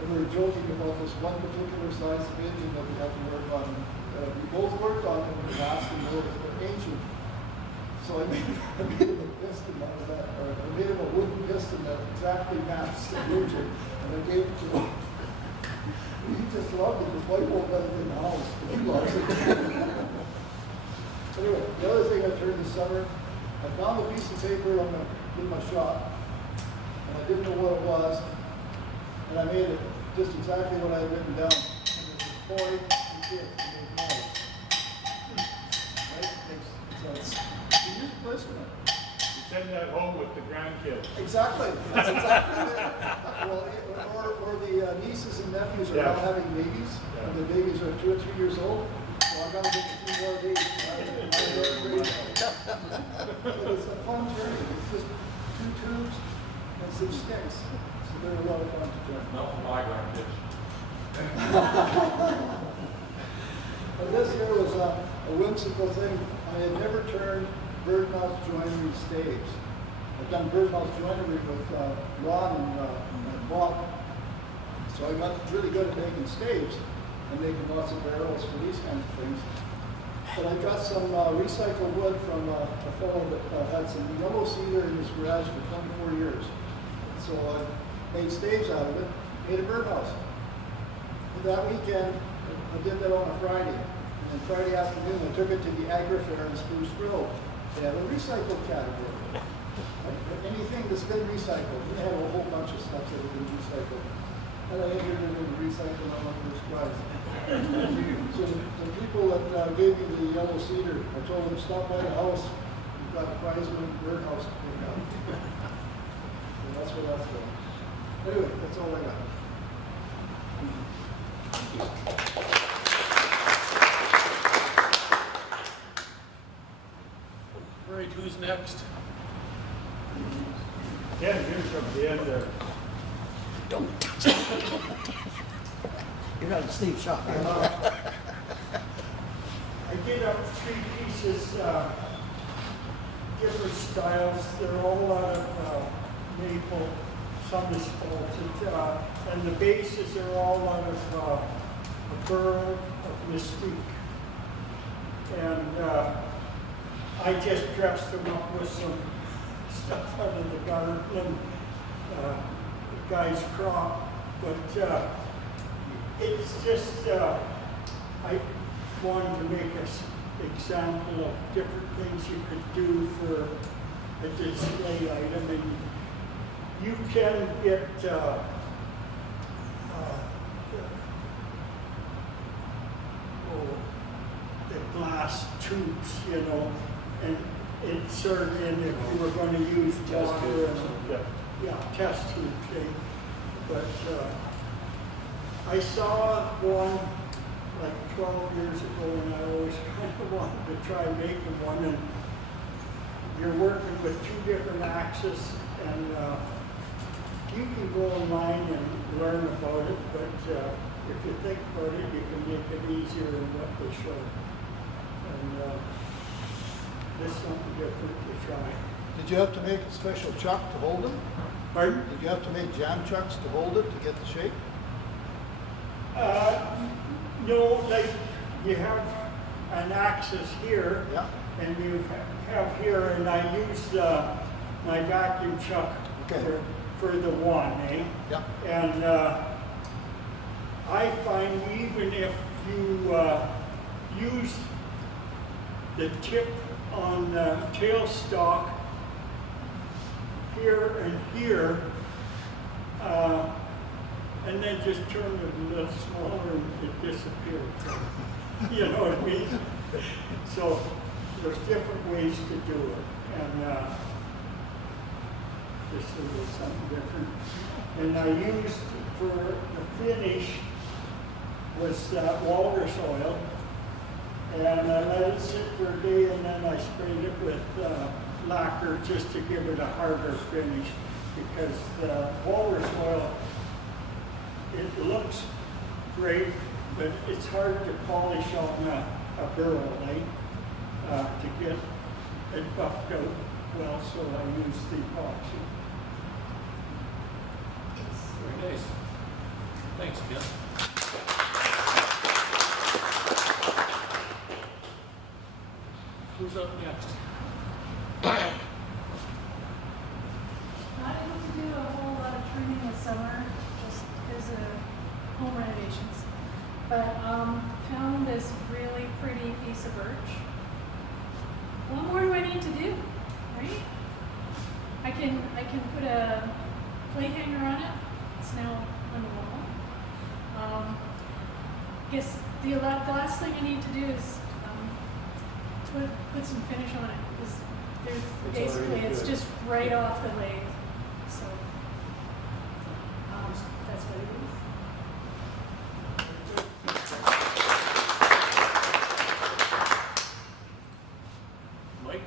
And we were joking about this one particular size of engine that we had to work on. We both worked on it in the past and they were ancient. So I made him a piston out of that, or I made him a wooden piston that exactly matched the engine, and I gave it to him. He just loved it. His wife won't let it in the house, but he loves it. Anyway, the other thing I turned this summer, I found a piece of paper in my shop, and I didn't know what it was, and I made it just exactly what I had written down. And it's a toy and kid, and they know it. Right? It's a use placement. You send that home with the grandkids. Exactly. That's exactly it. Well, or the nieces and nephews are now having babies, and the babies are 2 or 3 years old. So I got to get a few more babies. But it's a fun journey. It's just 2 tubes and some sticks. So they're a lot of fun to turn. Not for my grandkids. But this here was a whimsical thing. I had never turned birdmouth joinery staves. I've done birdmouth joinery with Ron and Bob. So I got really good at making staves and making lots of barrels for these kinds of things. But I got some recycled wood from a fellow that had some yellow cedar in his garage for 24 years. So I made staves out of it, made a birdhouse. And that weekend, I did that on a Friday. And then Friday afternoon, I took it to the Agri Fair in Spruce Grove. They have a recycled category. Anything that's been recycled. They have a whole bunch of stuff that has been recycled. And I entered it in the recycling on one of those prize. So the people that gave me the yellow cedar, I told them, stop by the house. We've got a prize winning birdhouse to pick up. And that's where that's going. Anyway, that's all I got. All right, who's next? Yeah, here's from the end there. Don't touch it. You're not a Steve shop. I did up 3 pieces, different styles. They're all out of maple, some is spalted, and the bases are all out of a burl of Mystique. And I just dressed them up with some stuff out of the garden, the guy's crop, but it's just, I wanted to make an example of different things you could do for a display item, and you can get the glass tubes, you know, and insert in if you were going to use water and test tube thing. But I saw one like 12 years ago, and I always kind of wanted to try making one. And you're working with 2 different axes, and you can go online and learn about it. But if you think about it, you can make it easier than what they show. And this is something different to try. Did you have to make a special chuck to hold it? Pardon? Did you have to make jam chucks to hold it to get the shape? No, like you have an axis here, and you have here, and I use my vacuum chuck for the one, eh? Yeah. And I find even if you use the tip on the tailstock here and here, and then just turn it a little smaller and it disappears. You know what I mean? So there's different ways to do it, and just a little something different. And I used for the finish was walrus oil, and I let it sit for a day, and then I sprayed it with lacquer just to give it a harder finish, because walrus oil, it looks great, but it's hard to polish on a burl, right? To get it buffed out well, so I use the epoxy. Very nice. Thanks, Jim. Who's up next? Not able to do a whole lot of trimming this summer, just because of home renovations. But found this really pretty piece of birch. What more do I need to do, right? I can put a plate hanger on it. It's now on the wall. Guess the last thing I need to do is put some finish on it, because there's basically it's just right off the lathe. So that's what it is. Mike?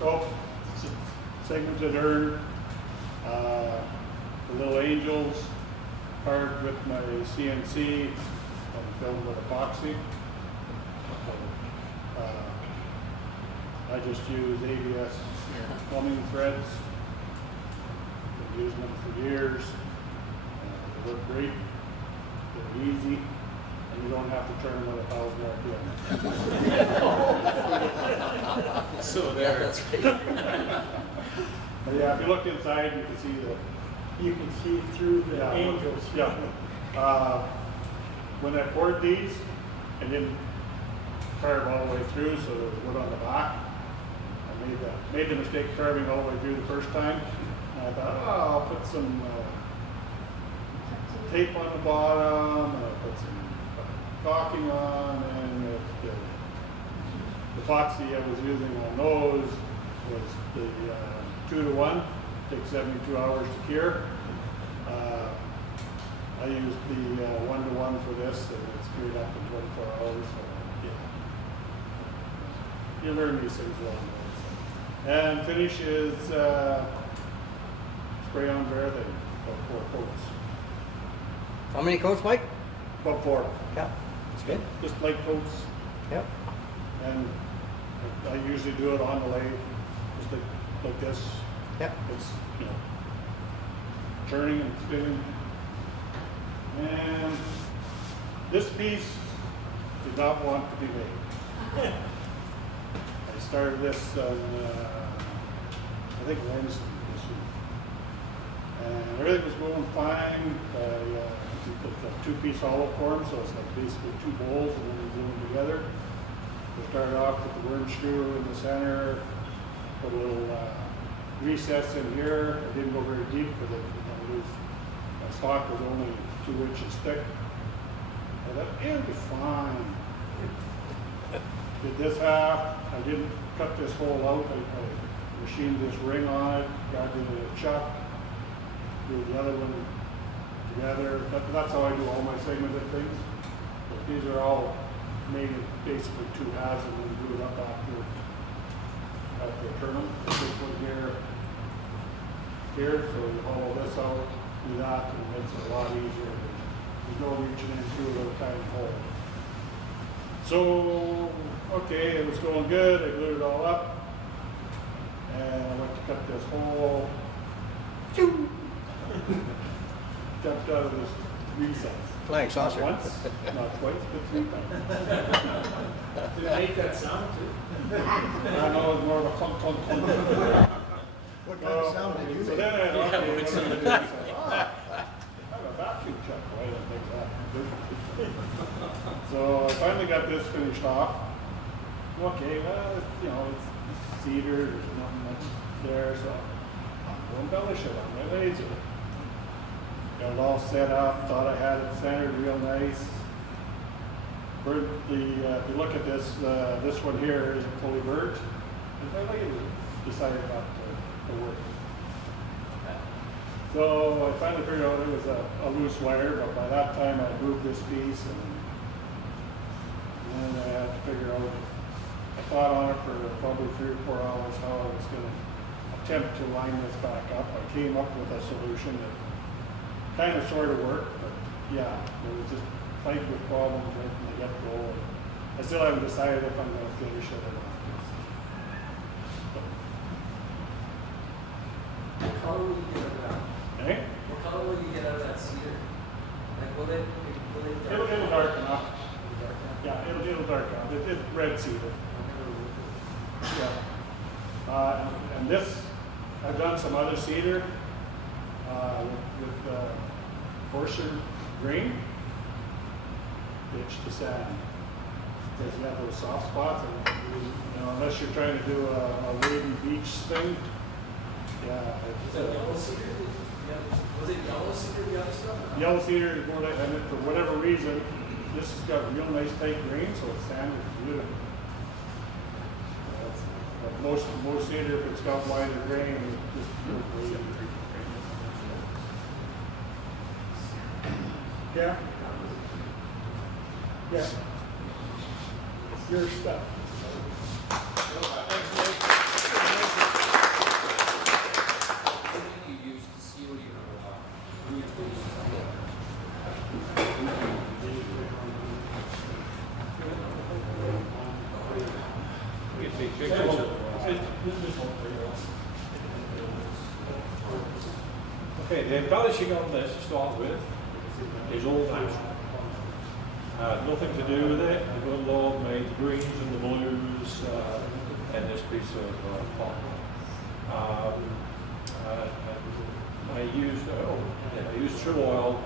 So, segmented urn, the little angels, carved with my CNC and filled with epoxy. I just use ABS plumbing threads. Been using them for years. They work great. They're easy, and you don't have to turn them at 1,000 RPM. So there. That's great. But yeah, if you look inside, you can see the You can see through the Yeah. angels. Yeah. When I poured these, I didn't carve all the way through, so there was wood on the back. I made the mistake carving all the way through the first time. And I thought, oh, I'll put some tape on the bottom, and I'll put some caulking on, and the epoxy I was using on those was the 2-to-1. Takes 72 hours to cure. I used the 1-to-1 for this, and it's cured up in 24 hours. So, yeah. You learn these things along the way. And finish is spray on for everything, about 4 coats. How many coats, Mike? About 4. Yeah, that's good. Just light coats. Yep. And I usually do it on the lathe, just like this. Yep. It's, you know, turning and spinning. And this piece did not want to be made. I started this on, I think Wednesday this week. And everything was going fine. It's a 2-piece hollow form, so it's like basically 2 bowls and then we glue them together. We started off with the worm screw in the center, put a little recess in here. I didn't go very deep because my stock was only 2 inches thick. I thought, it'll be fine. Did this half. I didn't cut this hole out. I machined this ring on it, got it in a chuck, do the other one together. That's how I do all my segmented things. But these are all made in basically 2 halves and then glue it up after I turn them. This one here, so you hollow this out, do that, and it makes it a lot easier. There's no reaching in through a little tiny hole. So, okay, it was going good. I glued it all up, and I went to cut this hole. Jumped out of this recess. Flying saucer. Not once, not twice, but 3 times. Did it make that sound too? I know it's more of a clunk, clunk, clunk. What kind of sound did you So make? then I had, okay, Yeah, what what's am I gonna do? So, I have a vacuum chuck, why didn't I think of that? So I finally got this finished off. Okay, well, it's cedar, there's not much there, so I'll embellish it on my laser. Got it all set up, thought I had it centered real nice. If you look at this, this one here is fully burnt. And I decided not to work. So I finally figured out it was a loose wire, but by that time I moved this piece and then I had to figure out, I thought on it for probably 3 or 4 hours how I was going to attempt to line this back up. I came up with a solution that kind of sort of worked, but yeah, it was just plagued with problems right from the get-go. I still haven't decided if I'm going to finish it or not. What color will you get out of that? Okay? What color will you get out of that cedar? Like, will it It'll darken up. Yeah, it'll darken up. It's red cedar. Yeah. And this, I've done some other cedar with coarser grain, pitch to sand. Because you have those soft spots, and unless you're trying to do a wavy beach thing, yeah. Is that yellow cedar? Was it yellow cedar, the other stuff? Yellow cedar is more like, and for whatever reason, this has got real nice tight grain, so it's sanded beautiful. But most cedar, if it's got wider grain, it just feels really. Yeah. Yeah. Your stuff. What do you use to seal your roof? Okay, the embellishing on this to start with is all natural. Nothing to do with it. The good Lord made the greens and the blues in this piece of pot. I used true oil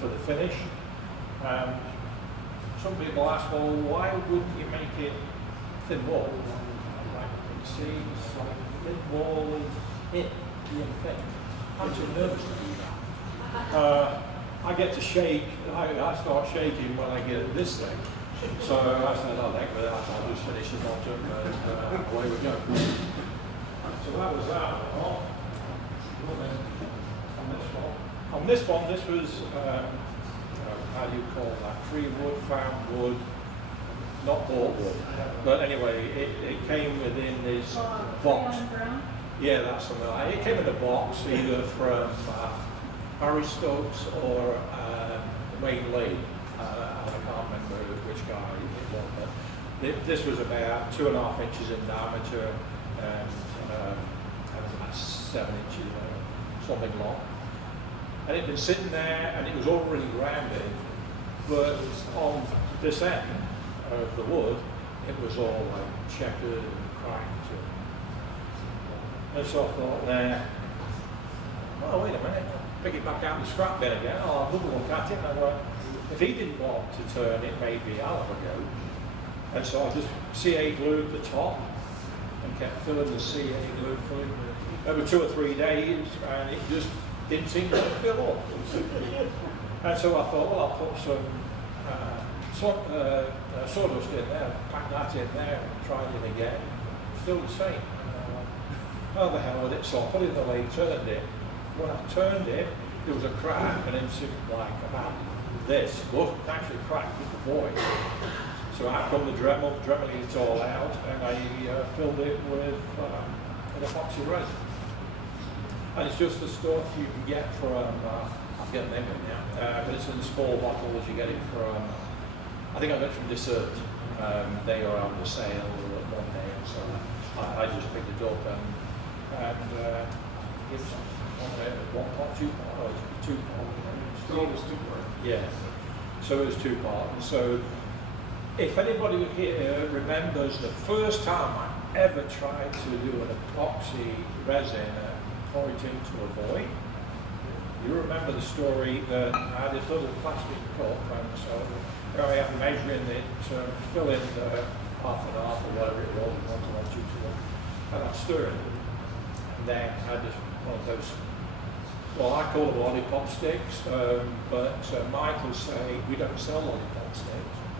for the finish. Some people ask, well, why wouldn't you make it thin wall? Like you see, it's like thin wall is it being thin. I'm too nervous to do that. I get to shake, I start shaking when I get this thing. So I said, oh, heck with that, I'll just finish the bottom and away we go. So that was that. On this one, this was, how do you call that? Free wood, found wood, not bought wood. But anyway, it came within this box. Brown? Yeah, that's something like it. It came in a box either from Harry Stokes or Wayne Lee. I can't remember which guy it was, but this was about 2.5 inches in diameter and about 7 inches, something long. And it'd been sitting there and it was already rounded, but on this end of the wood, it was all like checkered and cracked. And so I thought, oh, wait a minute, pick it back out of the scrap bin again. I'll have another look at it. And I went, if he didn't want to turn it, maybe I'll have a go. And so I just CA glued the top and kept filling the CA glue for it. Over 2 or 3 days, and it just didn't seem to fill up. And so I thought, well, I'll put some sawdust in there, pack that in there, and try it again. Still the same. How the hell with it? So I put it in the lathe, turned it. When I turned it, there was a crack, and it seemed like about this. It wasn't actually cracked with the void. So out come the Dremel, dremeling it all out, and I filled it with an epoxy resin. And it's just the stuff you can get from, I forget the name of it now, but it's in small bottles. You get it from, I think I got it from Dessert. They are on the sale one day, and so I just picked it up and it's one pot, 2 pot, or 2 pot. So it was 2 part. Yeah. So it was 2 part. And so if anybody here remembers the first time I ever tried to do an epoxy resin and pour it into a void, you remember the story that I had this little plastic cup, and so here I am measuring it, filling half and half or whatever it was, 1 to 1, 2 to 1, and I'm stirring it. And then I had this one of those Well, I call them lollipop sticks, but Michael say we don't sell lollipop sticks.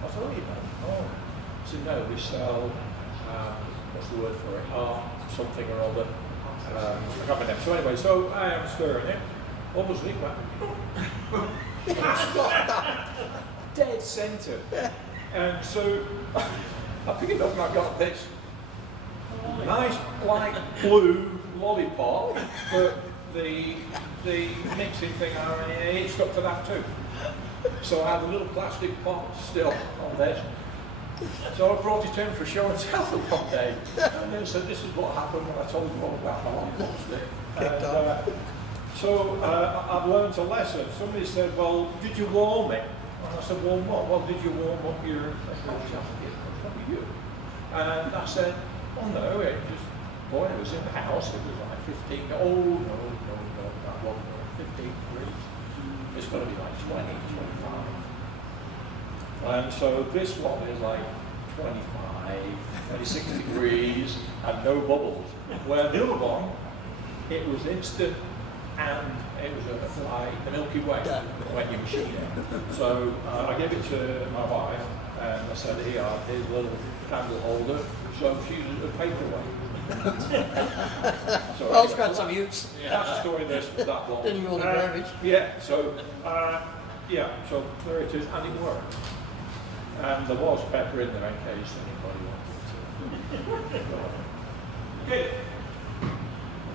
I said, oh, you don't? Oh. I said, no, we sell, what's the word for it? Something or other. I can't remember. So anyway, so I am stirring it. Obviously, it went stopped dead centre. And so I picked it up and I got this nice light blue lollipop, but the mixing thing it stuck to that too. So I had a little plastic pot still on this. So I brought it in for show and tell one day. And they said, this is what happened when I told you all about my lollipop stick. So I've learned a lesson. Somebody said, well, did you warm it? And I said, warm what? Well, did you warm up your jacket? What you? And I said, oh no, it just, boy, it was in the house. It was like 15, no, that wasn't 15 degrees. It's going to be like 20, 25. And so this one is like 25, 26 degrees and no bubbles. Where the other one, it was instant and it was like the Milky Way when you machine it. So I gave it to my wife and I said, here's a little candle holder. So she used it as a paperweight. So Well, it's got some use. yeah, that's the story this that long. Didn't go to garbage. Yeah, so so there it is, and it worked. And there was pepper in there in case anybody wanted to. Okay.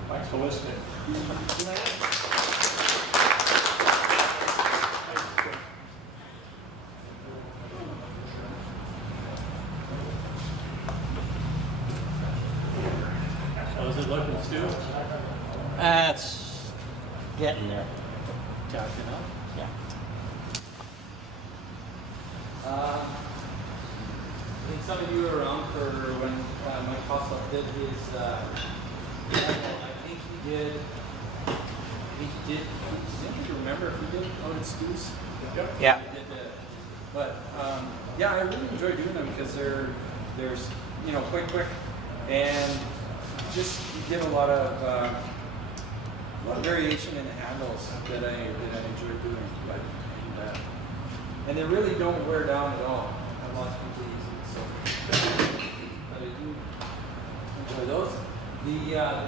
Thanks for listening. How's it looking, Stu? That's getting there. Tacking up? Yeah. I think some of you were around for when Mike Kosloff did his, I think he did, do you remember if he did out at Stu's? Yeah. He did but yeah, I really enjoy doing them because there's quick, and just you get a lot of variation in the handles that I enjoy doing. And they really don't wear down at all. I lots of people use it, so but I do enjoy those.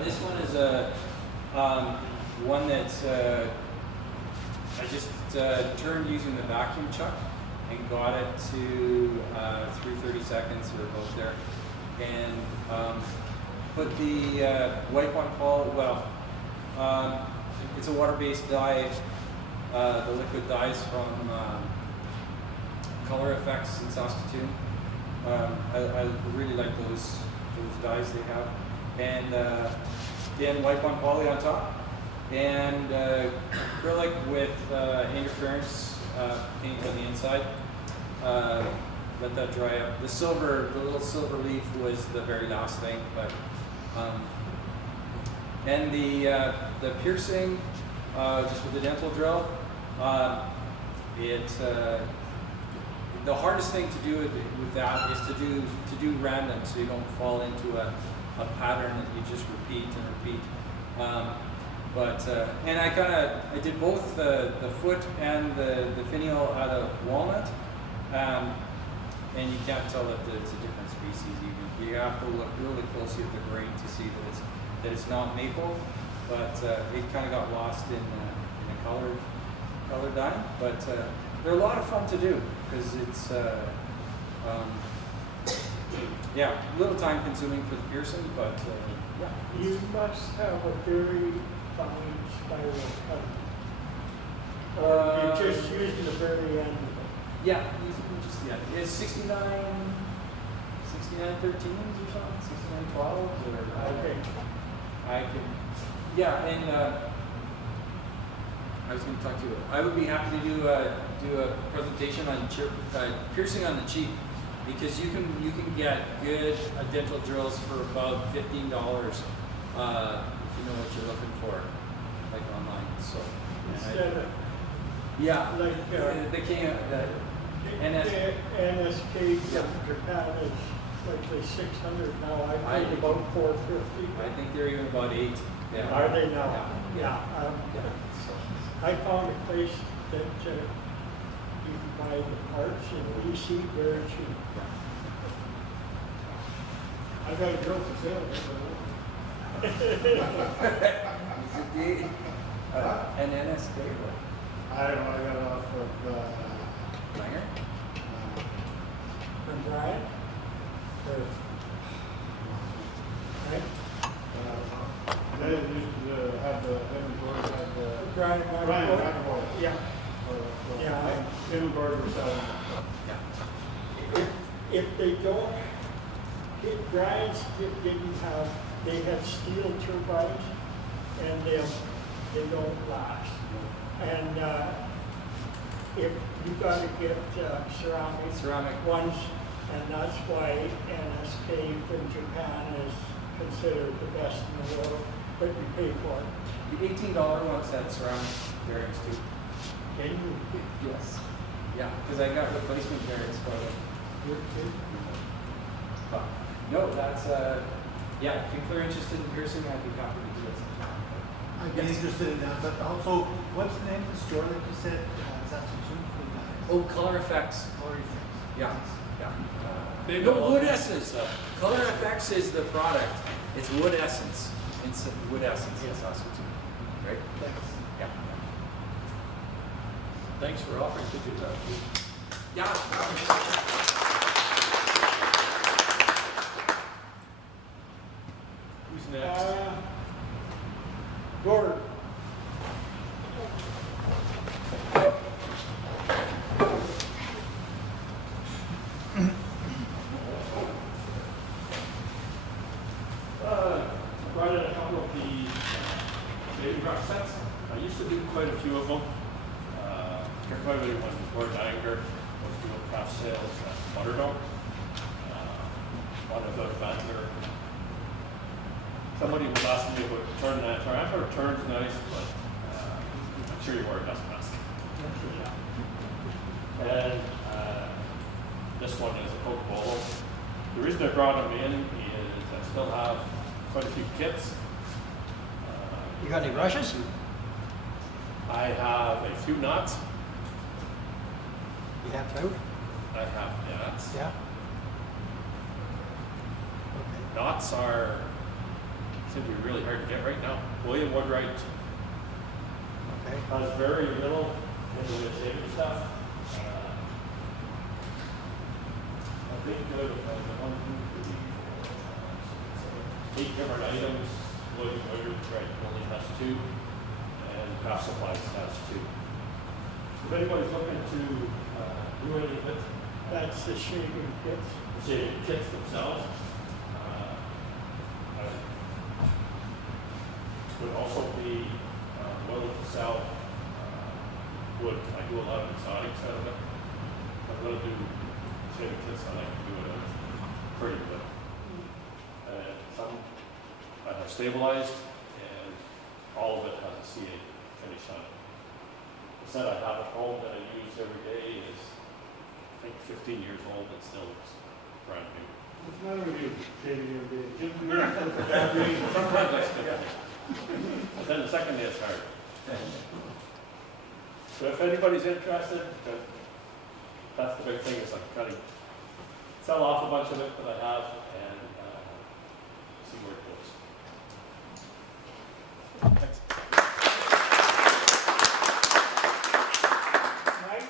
This one is a one that I just turned using the vacuum chuck and got it to 330 seconds or about there, and put the wipe on Paul. It's a water-based dye. The liquid dyes from Color Effects in Saskatoon. I really like those dyes they have, and then wipe on poly on top, and acrylic with interference paint on the inside. Let that dry up. The little silver leaf was the very last thing, but and the piercing just with the dental drill. The hardest thing to do with that is to do random, so you don't fall into a pattern that you just repeat and repeat. And I did both the foot and the finial out of walnut, and you can't tell that it's a different species. You have to look really closely at the grain to see that it's not maple, but it kind of got lost in the color dye. But they're a lot of fun to do because it's a little time consuming for the piercing, but yeah. You must have a very fine spiral cut. Or you're just using the very end of it. Yeah, just the end. It's 69 13s or something, 69 12s or Okay. I can, yeah, and I was going to talk to you. I would be happy to do a presentation on piercing on the cheap, because you can get good dental drills for about $15 if you know what you're looking for, like online. So Instead of yeah, like the NSK from Japan is like the 600 now. I think about 450. I think they're even about 8. Yeah. Are they now? Yeah. Yeah. I found a place that you can buy the parts in BC very cheap. I got a girl for sale. Is it an NSK? I don't know, I got it off of, Langer? From Brian? Or, right? they used to have the inventory, had the, Brian, Brian, Yeah. Yeah. inventory for selling. If they don't, Brian's didn't have, they had steel turbines and they don't last. And if you gotta get ceramic ones, and that's why NSK from Japan is considered the best in the world, but you pay for it. The $18 ones had ceramic bearings too. Can you? Yes. Yeah, because I got replacement bearings for them. But, no, that's, yeah, if people are interested in piercing, I'd be happy to do it. I'd be interested in that, but also, what's the name of the store that you said, Saskatoon? Oh, Color Effects. Color Effects. Yeah, yeah. They've No, got all Wood the- Essence. Color Effects is the product. It's Wood Essence. It's Wood Essence in Saskatoon. Right? Yeah. Thanks for offering to do that. Yeah. Who's next? Gordon. Brought in a couple of the baby brush sets. I used to do quite a few of them. Particularly when Gordon Anger was doing craft sales at Butterdome. One of the Bremner. Somebody was asking me about turn that. I heard turn's nice, but I'm sure you wear a dust mask. And this one is a Coke Bolo. The reason I brought them in is I still have quite a few kits. You got any brushes? I have a few knots. You have two? I have knots. Yeah. Knots seem to be really hard to get right now. William Woodwright Okay. has very little in the way of shaving stuff. I think good if I have 1, 2, 3, 4, 5, 6, 7, 8 different items. William Woodwright only has 2, and Craft Supplies has 2. If anybody's looking to do any of it, That's the shaving kits. the shaving kits themselves. Would also be willing to sell wood. I do a lot of exotics out of it. I'm going to do shaving kits. I like to do it as pretty wood. And some I have stabilized, and all of it has a CA finish on it. The set I have at home that I use every day is, I think, 15 years old. It still looks brand new. What's the matter with you, shaving your day? Sometimes I still but then the second day it's hard. So if anybody's interested, that's the big thing, is like trying to sell off a bunch of it that I have and see where it goes. Thanks. Mike?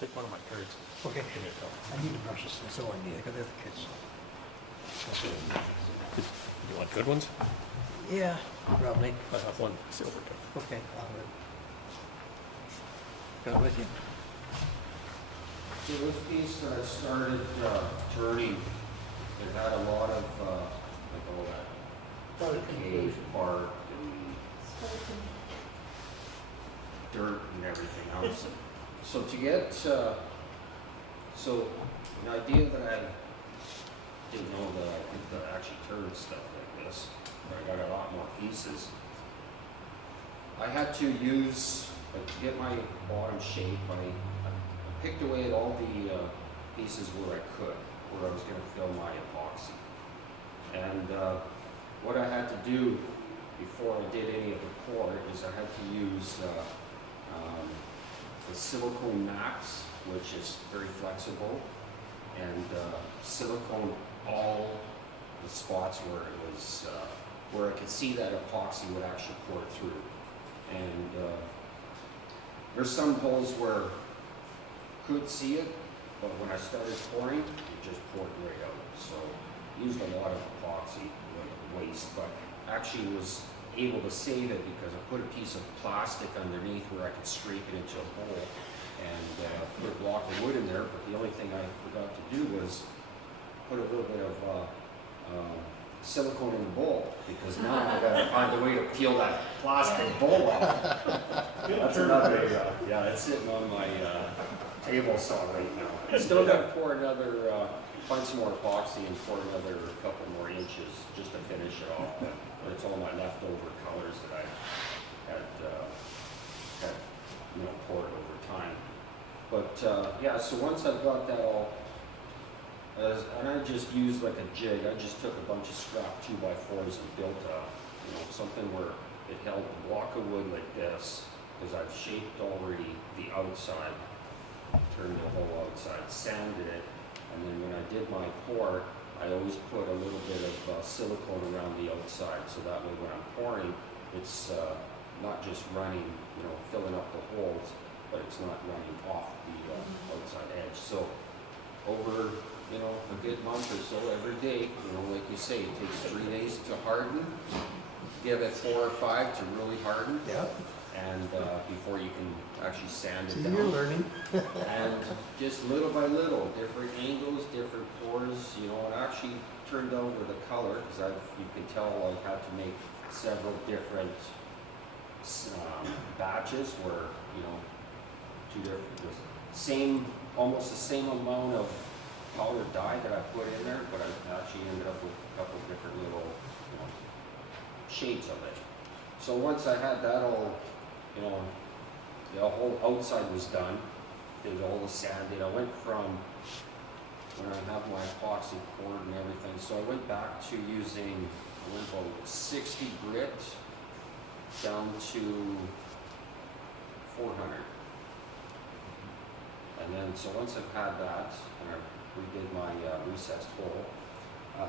Take one of my cards. Okay. Give me a couple. I need the brushes, that's all I need, I got the other kits. You want good ones? Yeah, probably. I have one silver tip. Okay, I'll have it. Got it with you. So this piece that I started turning, it had a lot of like all that decay, bark, and dirt and everything else. So to get, so an idea that I didn't know that I could actually turn stuff like this, where I got a lot more pieces. I had to use, like, to get my bottom shape, I picked away at all the pieces where I could, where I was going to fill my epoxy. And what I had to do before I did any of the pour is is I had to use the silicone max, which is very flexible, and silicone all the spots where it was, where I could see that epoxy would actually pour through. And there's some holes where I could see it, but when I started pouring, it just poured right out. So used a lot of epoxy waste, but actually was able to save it because I put a piece of plastic underneath where I could scrape it into a bowl and put a block of wood in there. But the only thing I forgot to do was put a little bit of silicone in the bowl, because now I gotta find a way to peel that plastic bowl off. That's another, yeah, it's sitting on my table saw right now. I still gotta pour another, find some more epoxy and pour another couple more inches just to finish it off. But it's all my leftover colors that I had poured over time. But yeah, so once I got that all, and I just used like a jig. I just took a bunch of scrap 2x4s and built something where it held a block of wood like this, because I've shaped already the outside, turned the whole outside, sanded it, and then when I did my pour, I always put a little bit of silicone around the outside, so that way when I'm pouring, it's not just running, filling up the holes, but it's not running off the outside edge. So over a good month or so, every day, like you say, it takes 3 days to harden. Give it 4 or 5 to really harden. Yeah. And before you can actually sand it See, down. you're learning. And just little by little, different angles, different pours, it actually turned out with a color, because you can tell I've had to make several different batches where, two different, almost the same amount of powdered dye that I put in there, but I actually ended up with a couple of different little, shades of it. So once I had that all, the whole outside was done, did all the sanding. I went from, when I have my epoxy poured and everything, so I went back to using, about 60 grit down to 400. And then, so once I've had that, and I redid my recessed hole, I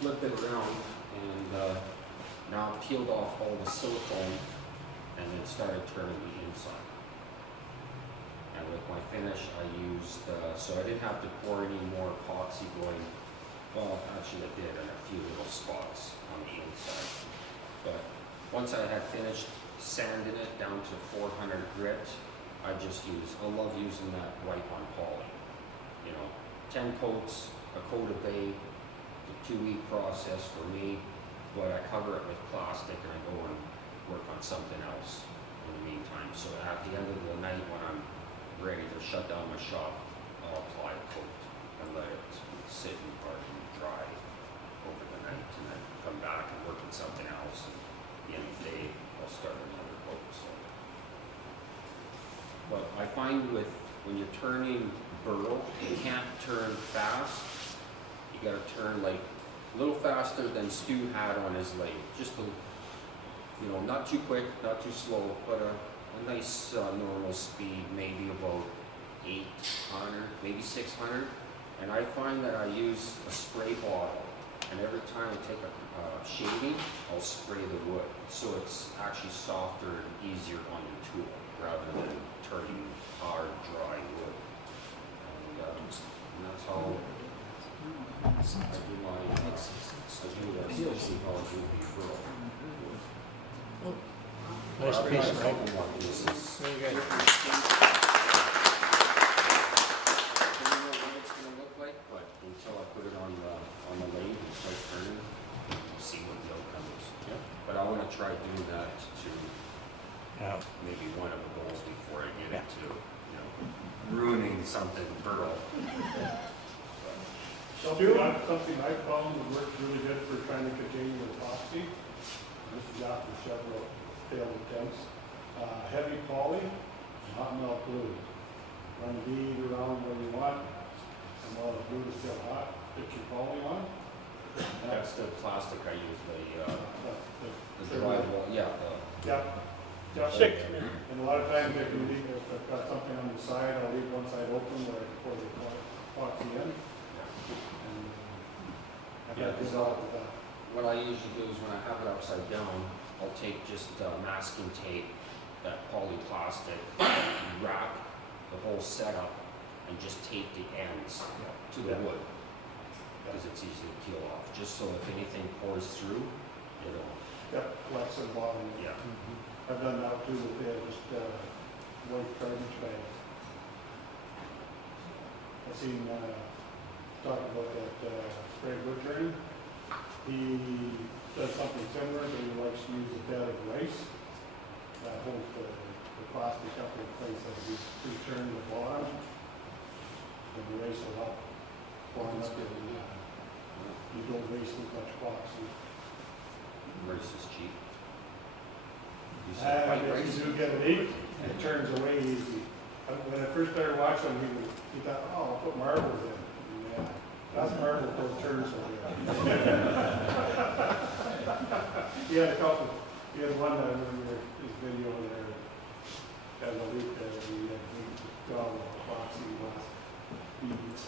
flipped it around and now peeled off all the silicone and then started turning the inside. And with my finish, I used, so I didn't have to pour any more epoxy going, well, actually I did in a few little spots on the inside. But once I had finished sanding it down to 400 grit, I love using that wipe-on poly. 10 coats, a coat a day, a 2-week process for me, but I cover it with plastic and I go and work on something else in the meantime. So at the end of the night when I'm ready to shut down my shop, I'll apply a coat and let it sit and harden and dry over the night, and then come back and work on something else. And at the end of the day, I'll start another coat. So. But I find when you're turning burl, you can't turn fast. You got to turn like a little faster than Stu had on his lathe. Just not too quick, not too slow, but a nice normal speed, maybe about 800, maybe 600. And I find that I use a spray bottle, and every time I take a shaving, I'll spray the wood, so it's actually softer and easier on the tool rather than turning hard, dry wood. And that's how I do my, how I do the burl. Nice piece, right? Very good. I don't know what it's going to look like, but until I put it on the lathe and start turning, we'll see what the outcome is. Yeah. But I want to try doing that to maybe one of the bowls before I get into ruining something burl. Something I found that works really good for trying to contain your epoxy. This is after several failed attempts. Heavy poly, hot melt glue. Run bead around where you want, and while the glue is still hot, put your poly on, That's the plastic I use, the The- drywall, yeah, Yeah, yeah, Six. and a lot of times if you leave, if I've got something on the side, I'll leave one side open where I pour the epoxy in. And I've Yeah, got to resolve with that. what I usually do is when I have it upside down, I'll take just masking tape, that polyplastic, wrap the whole setup, and just tape the ends to the Yeah. wood. Because it's easy to peel off, just so if anything pours through, it'll, Yep, flex and bottom. yeah. I've done that too with just white garbage bags. I seen, talking about that spray wood turning. He does something similar, but he likes to use a bed of rice. That holds the plastic up in place as you turn the bottom. And the rice will up, form up, and you don't waste as much epoxy. Rice is cheap. You said white And if rice? you do get a leak, it turns away easy. When I first started watching him, he thought, oh, I'll put marbles in. Yeah, that's marble for it turns away. He had a couple, he had one that I remember his video there, had a leak there, and he had got a epoxy last beads.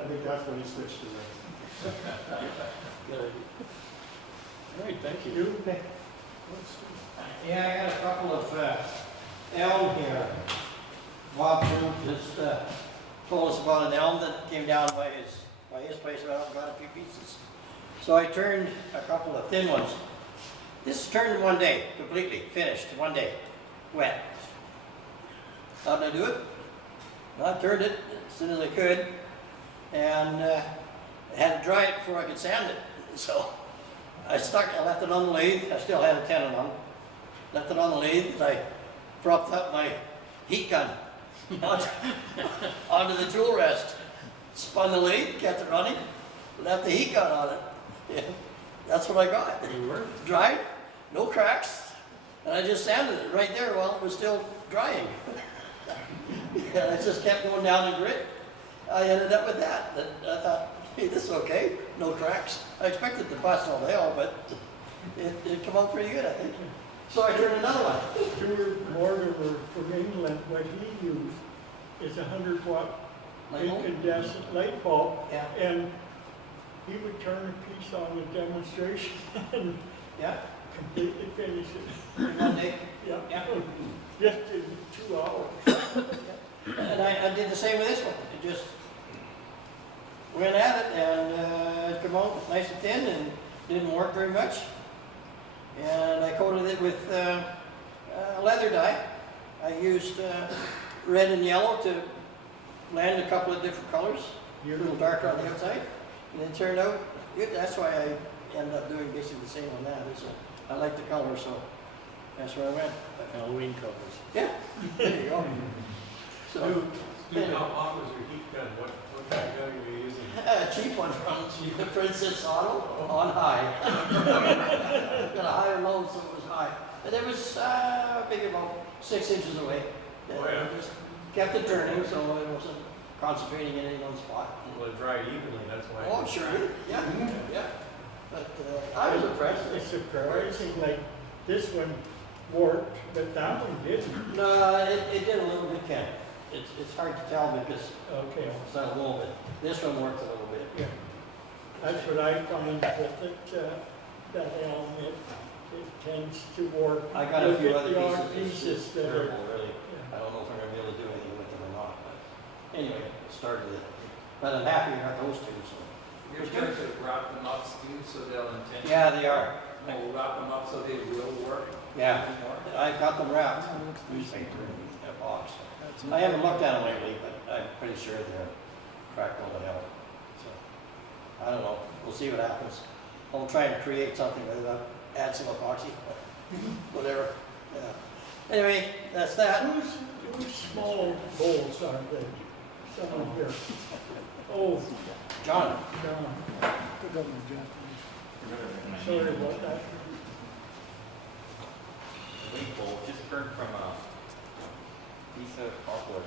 I think that's when he switched to rice. Good. All right, thank you. You? Yeah, I got a couple of elm here. Bob just told us about an elm that came down by his place, and I got a few pieces. So I turned a couple of thin ones. This turned in one day, completely finished, one day, wet. How did I do it? Well, I turned it as soon as I could, and I had to dry it before I could sand it. So I left it on the lathe. I still had a tenon on. Left it on the lathe, and I propped up my heat gun onto the tool rest. Spun the lathe, kept it running, left the heat gun on it. Yeah, that's what I got. Dried, no cracks, and I just sanded it right there while it was still drying. And I just kept going down the grit. I ended up with that. I thought, hey, this is okay, no cracks. I expected to bust all the hell, but it came out pretty good, I think. So I turned another one. Stuart Mortimer from England, what he used is a 100-watt Light bulb? incandescent light bulb. Yeah. And he would turn a piece on the demonstration and Yeah, completely finish it. in one day. Yeah. Yeah. Just in 2 hours. And I did the same with this one. It just went at it, and it came out nice and thin and didn't work very much. And I coated it with leather dye. I used red and yellow to blend a couple of different colors, a little darker on the outside, and it turned out good. That's why I ended up doing basically the same on that. I like the color, so that's where I went. Halloween colors. Yeah, there you go. So, How hot was your heat gun? What kind of gun were you using? a cheap one from the Princess Auto on high. Got a higher load, so it was high. And it was maybe about 6 inches away. Oh, yeah. Just kept it turning, so it wasn't concentrating in any one spot. Well, it dried evenly, that's why. Oh, sure did. Yeah, yeah. But I was impressed. It's surprising, like this one worked, but that one didn't. No, it did a little bit, Ken. It's hard to tell because Okay. it's not a little bit. This one worked a little bit. Yeah. That's what I find with it, that elm, it tends to work. I got a few Look at other the odd pieces. It's that are. terrible, really. I don't know if I'm gonna be able to do anything with them or not, but anyway, it started it. But I'm happy I got those two, so. You're going to wrap them up, Stu, so they'll intend. Yeah, they are. We'll wrap them up so they will work. Yeah, I got them wrapped. Newspaper in a box. I haven't looked at them lately, but I'm pretty sure they're cracked all the hell. So, I don't know. We'll see what happens. I'll try and create something with it. Add some epoxy, whatever. Yeah. Anyway, that's that. Whose small bowls are they? Someone here. Oh, John. John. Sorry about that. Leaf bulb just burned from a piece of cardboard.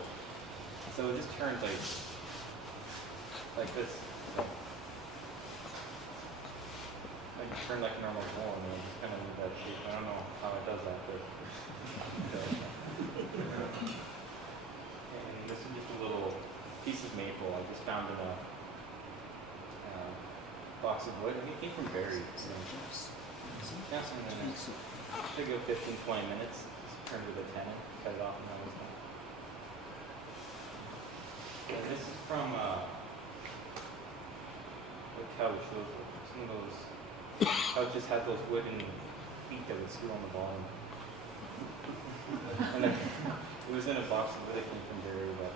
So it just turns like this. like turn like a normal bowl, and then just kind of move that shape. I don't know how it does that, but. And this is just a little piece of maple I just found in a box of wood. I think it came from Barry. Yeah, and then it took about 15-20 minutes. Just turn it with a tenon, cut it off, and that was done. And this is from a couch. Some of those couches had those wooden feet that would screw on the bottom. And then it was in a box of wood that came from Barry, but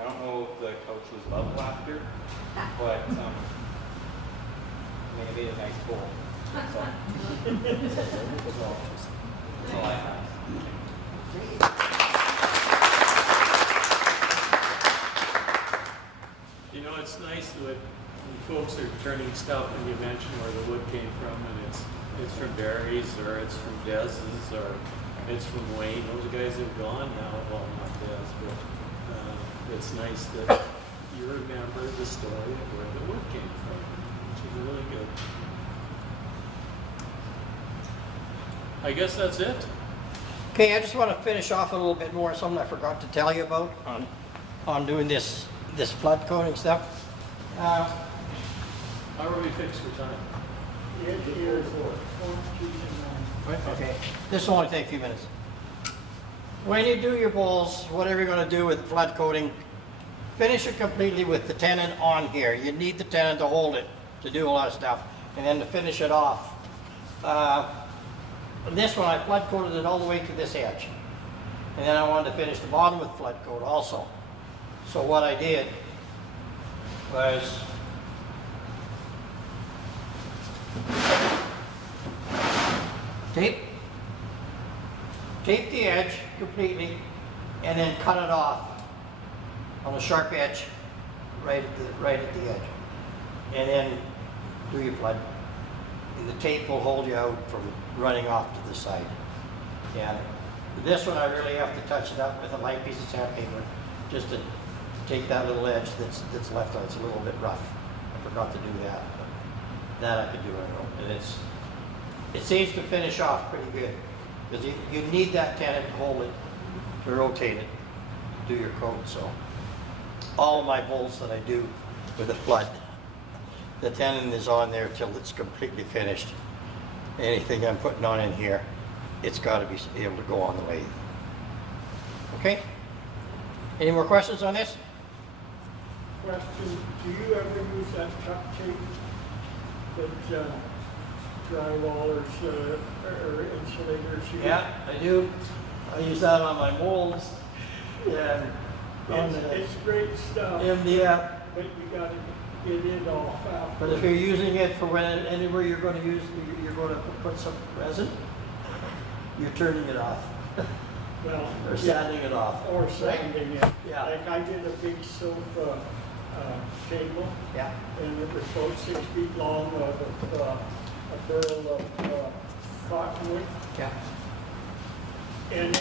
I don't know if the couch was level after, but I made a nice bowl. That's all. That's all I have. You know, it's nice that when folks are turning stuff and you mention where the wood came from, and it's from Barry's, or it's from Dez's, or it's from Wayne. Those guys have gone now. Well, not Dez, but it's nice that you remember the story of where the wood came from, which is really good. I guess that's it. Okay, I just want to finish off a little bit more, something I forgot to tell you about on doing this flood coating stuff. How are we fixed for time? Okay, this will only take a few minutes. When you do your bowls, whatever you're going to do with flood coating, finish it completely with the tenon on here. You need the tenon to hold it, to do a lot of stuff, and then to finish it off. This one, I flood coated it all the way to this edge. And then I wanted to finish the bottom with flood coat also. So what I did was tape the edge completely and then cut it off on a sharp edge right at the edge. And then do your flood. And the tape will hold you out from running off to the side. And this one I really have to touch it up with a light piece of sandpaper just to take that little edge that's left on. It's a little bit rough. I forgot to do that, but that I could do on my own. And it seems to finish off pretty good because you need that tenon to hold it, to rotate it, do your coat. So all of my bowls that I do with a flood, the tenon is on there till it's completely finished. Anything I'm putting on in here, it's got to be able to go on the lathe. Okay? Any more questions on this? Question, do you ever use that chuck tape that drywallers or insulators use? Yeah, I do. I use that on my molds. And It's great stuff. And but you got to get it off after. but if you're using it for anywhere you're going to put some resin, you're turning it off. Well, or sanding it off. Or sanding it. Yeah. Like I did a big sofa table. Yeah. And it was about 6 feet long with a barrel of cottonwood. Yeah. And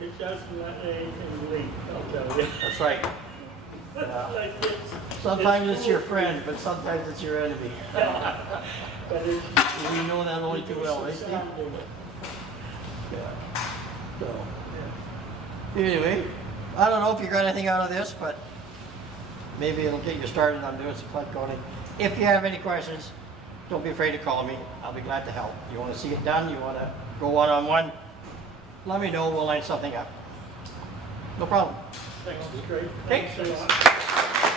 it doesn't let anything leak, I'll tell you. That's right. Like Sometimes it's your friend, but sometimes it's your enemy. Yeah. But we know that only too well, right? Yeah. So, anyway, I don't know if you got anything out of this, but maybe it'll get you started on doing some flood coating. If you have any questions, don't be afraid to call me. I'll be glad to help. You want to see it done? You want to go one-on-one? Let me know. We'll line something up. No problem. Thanks, great. Okay. Thanks a lot.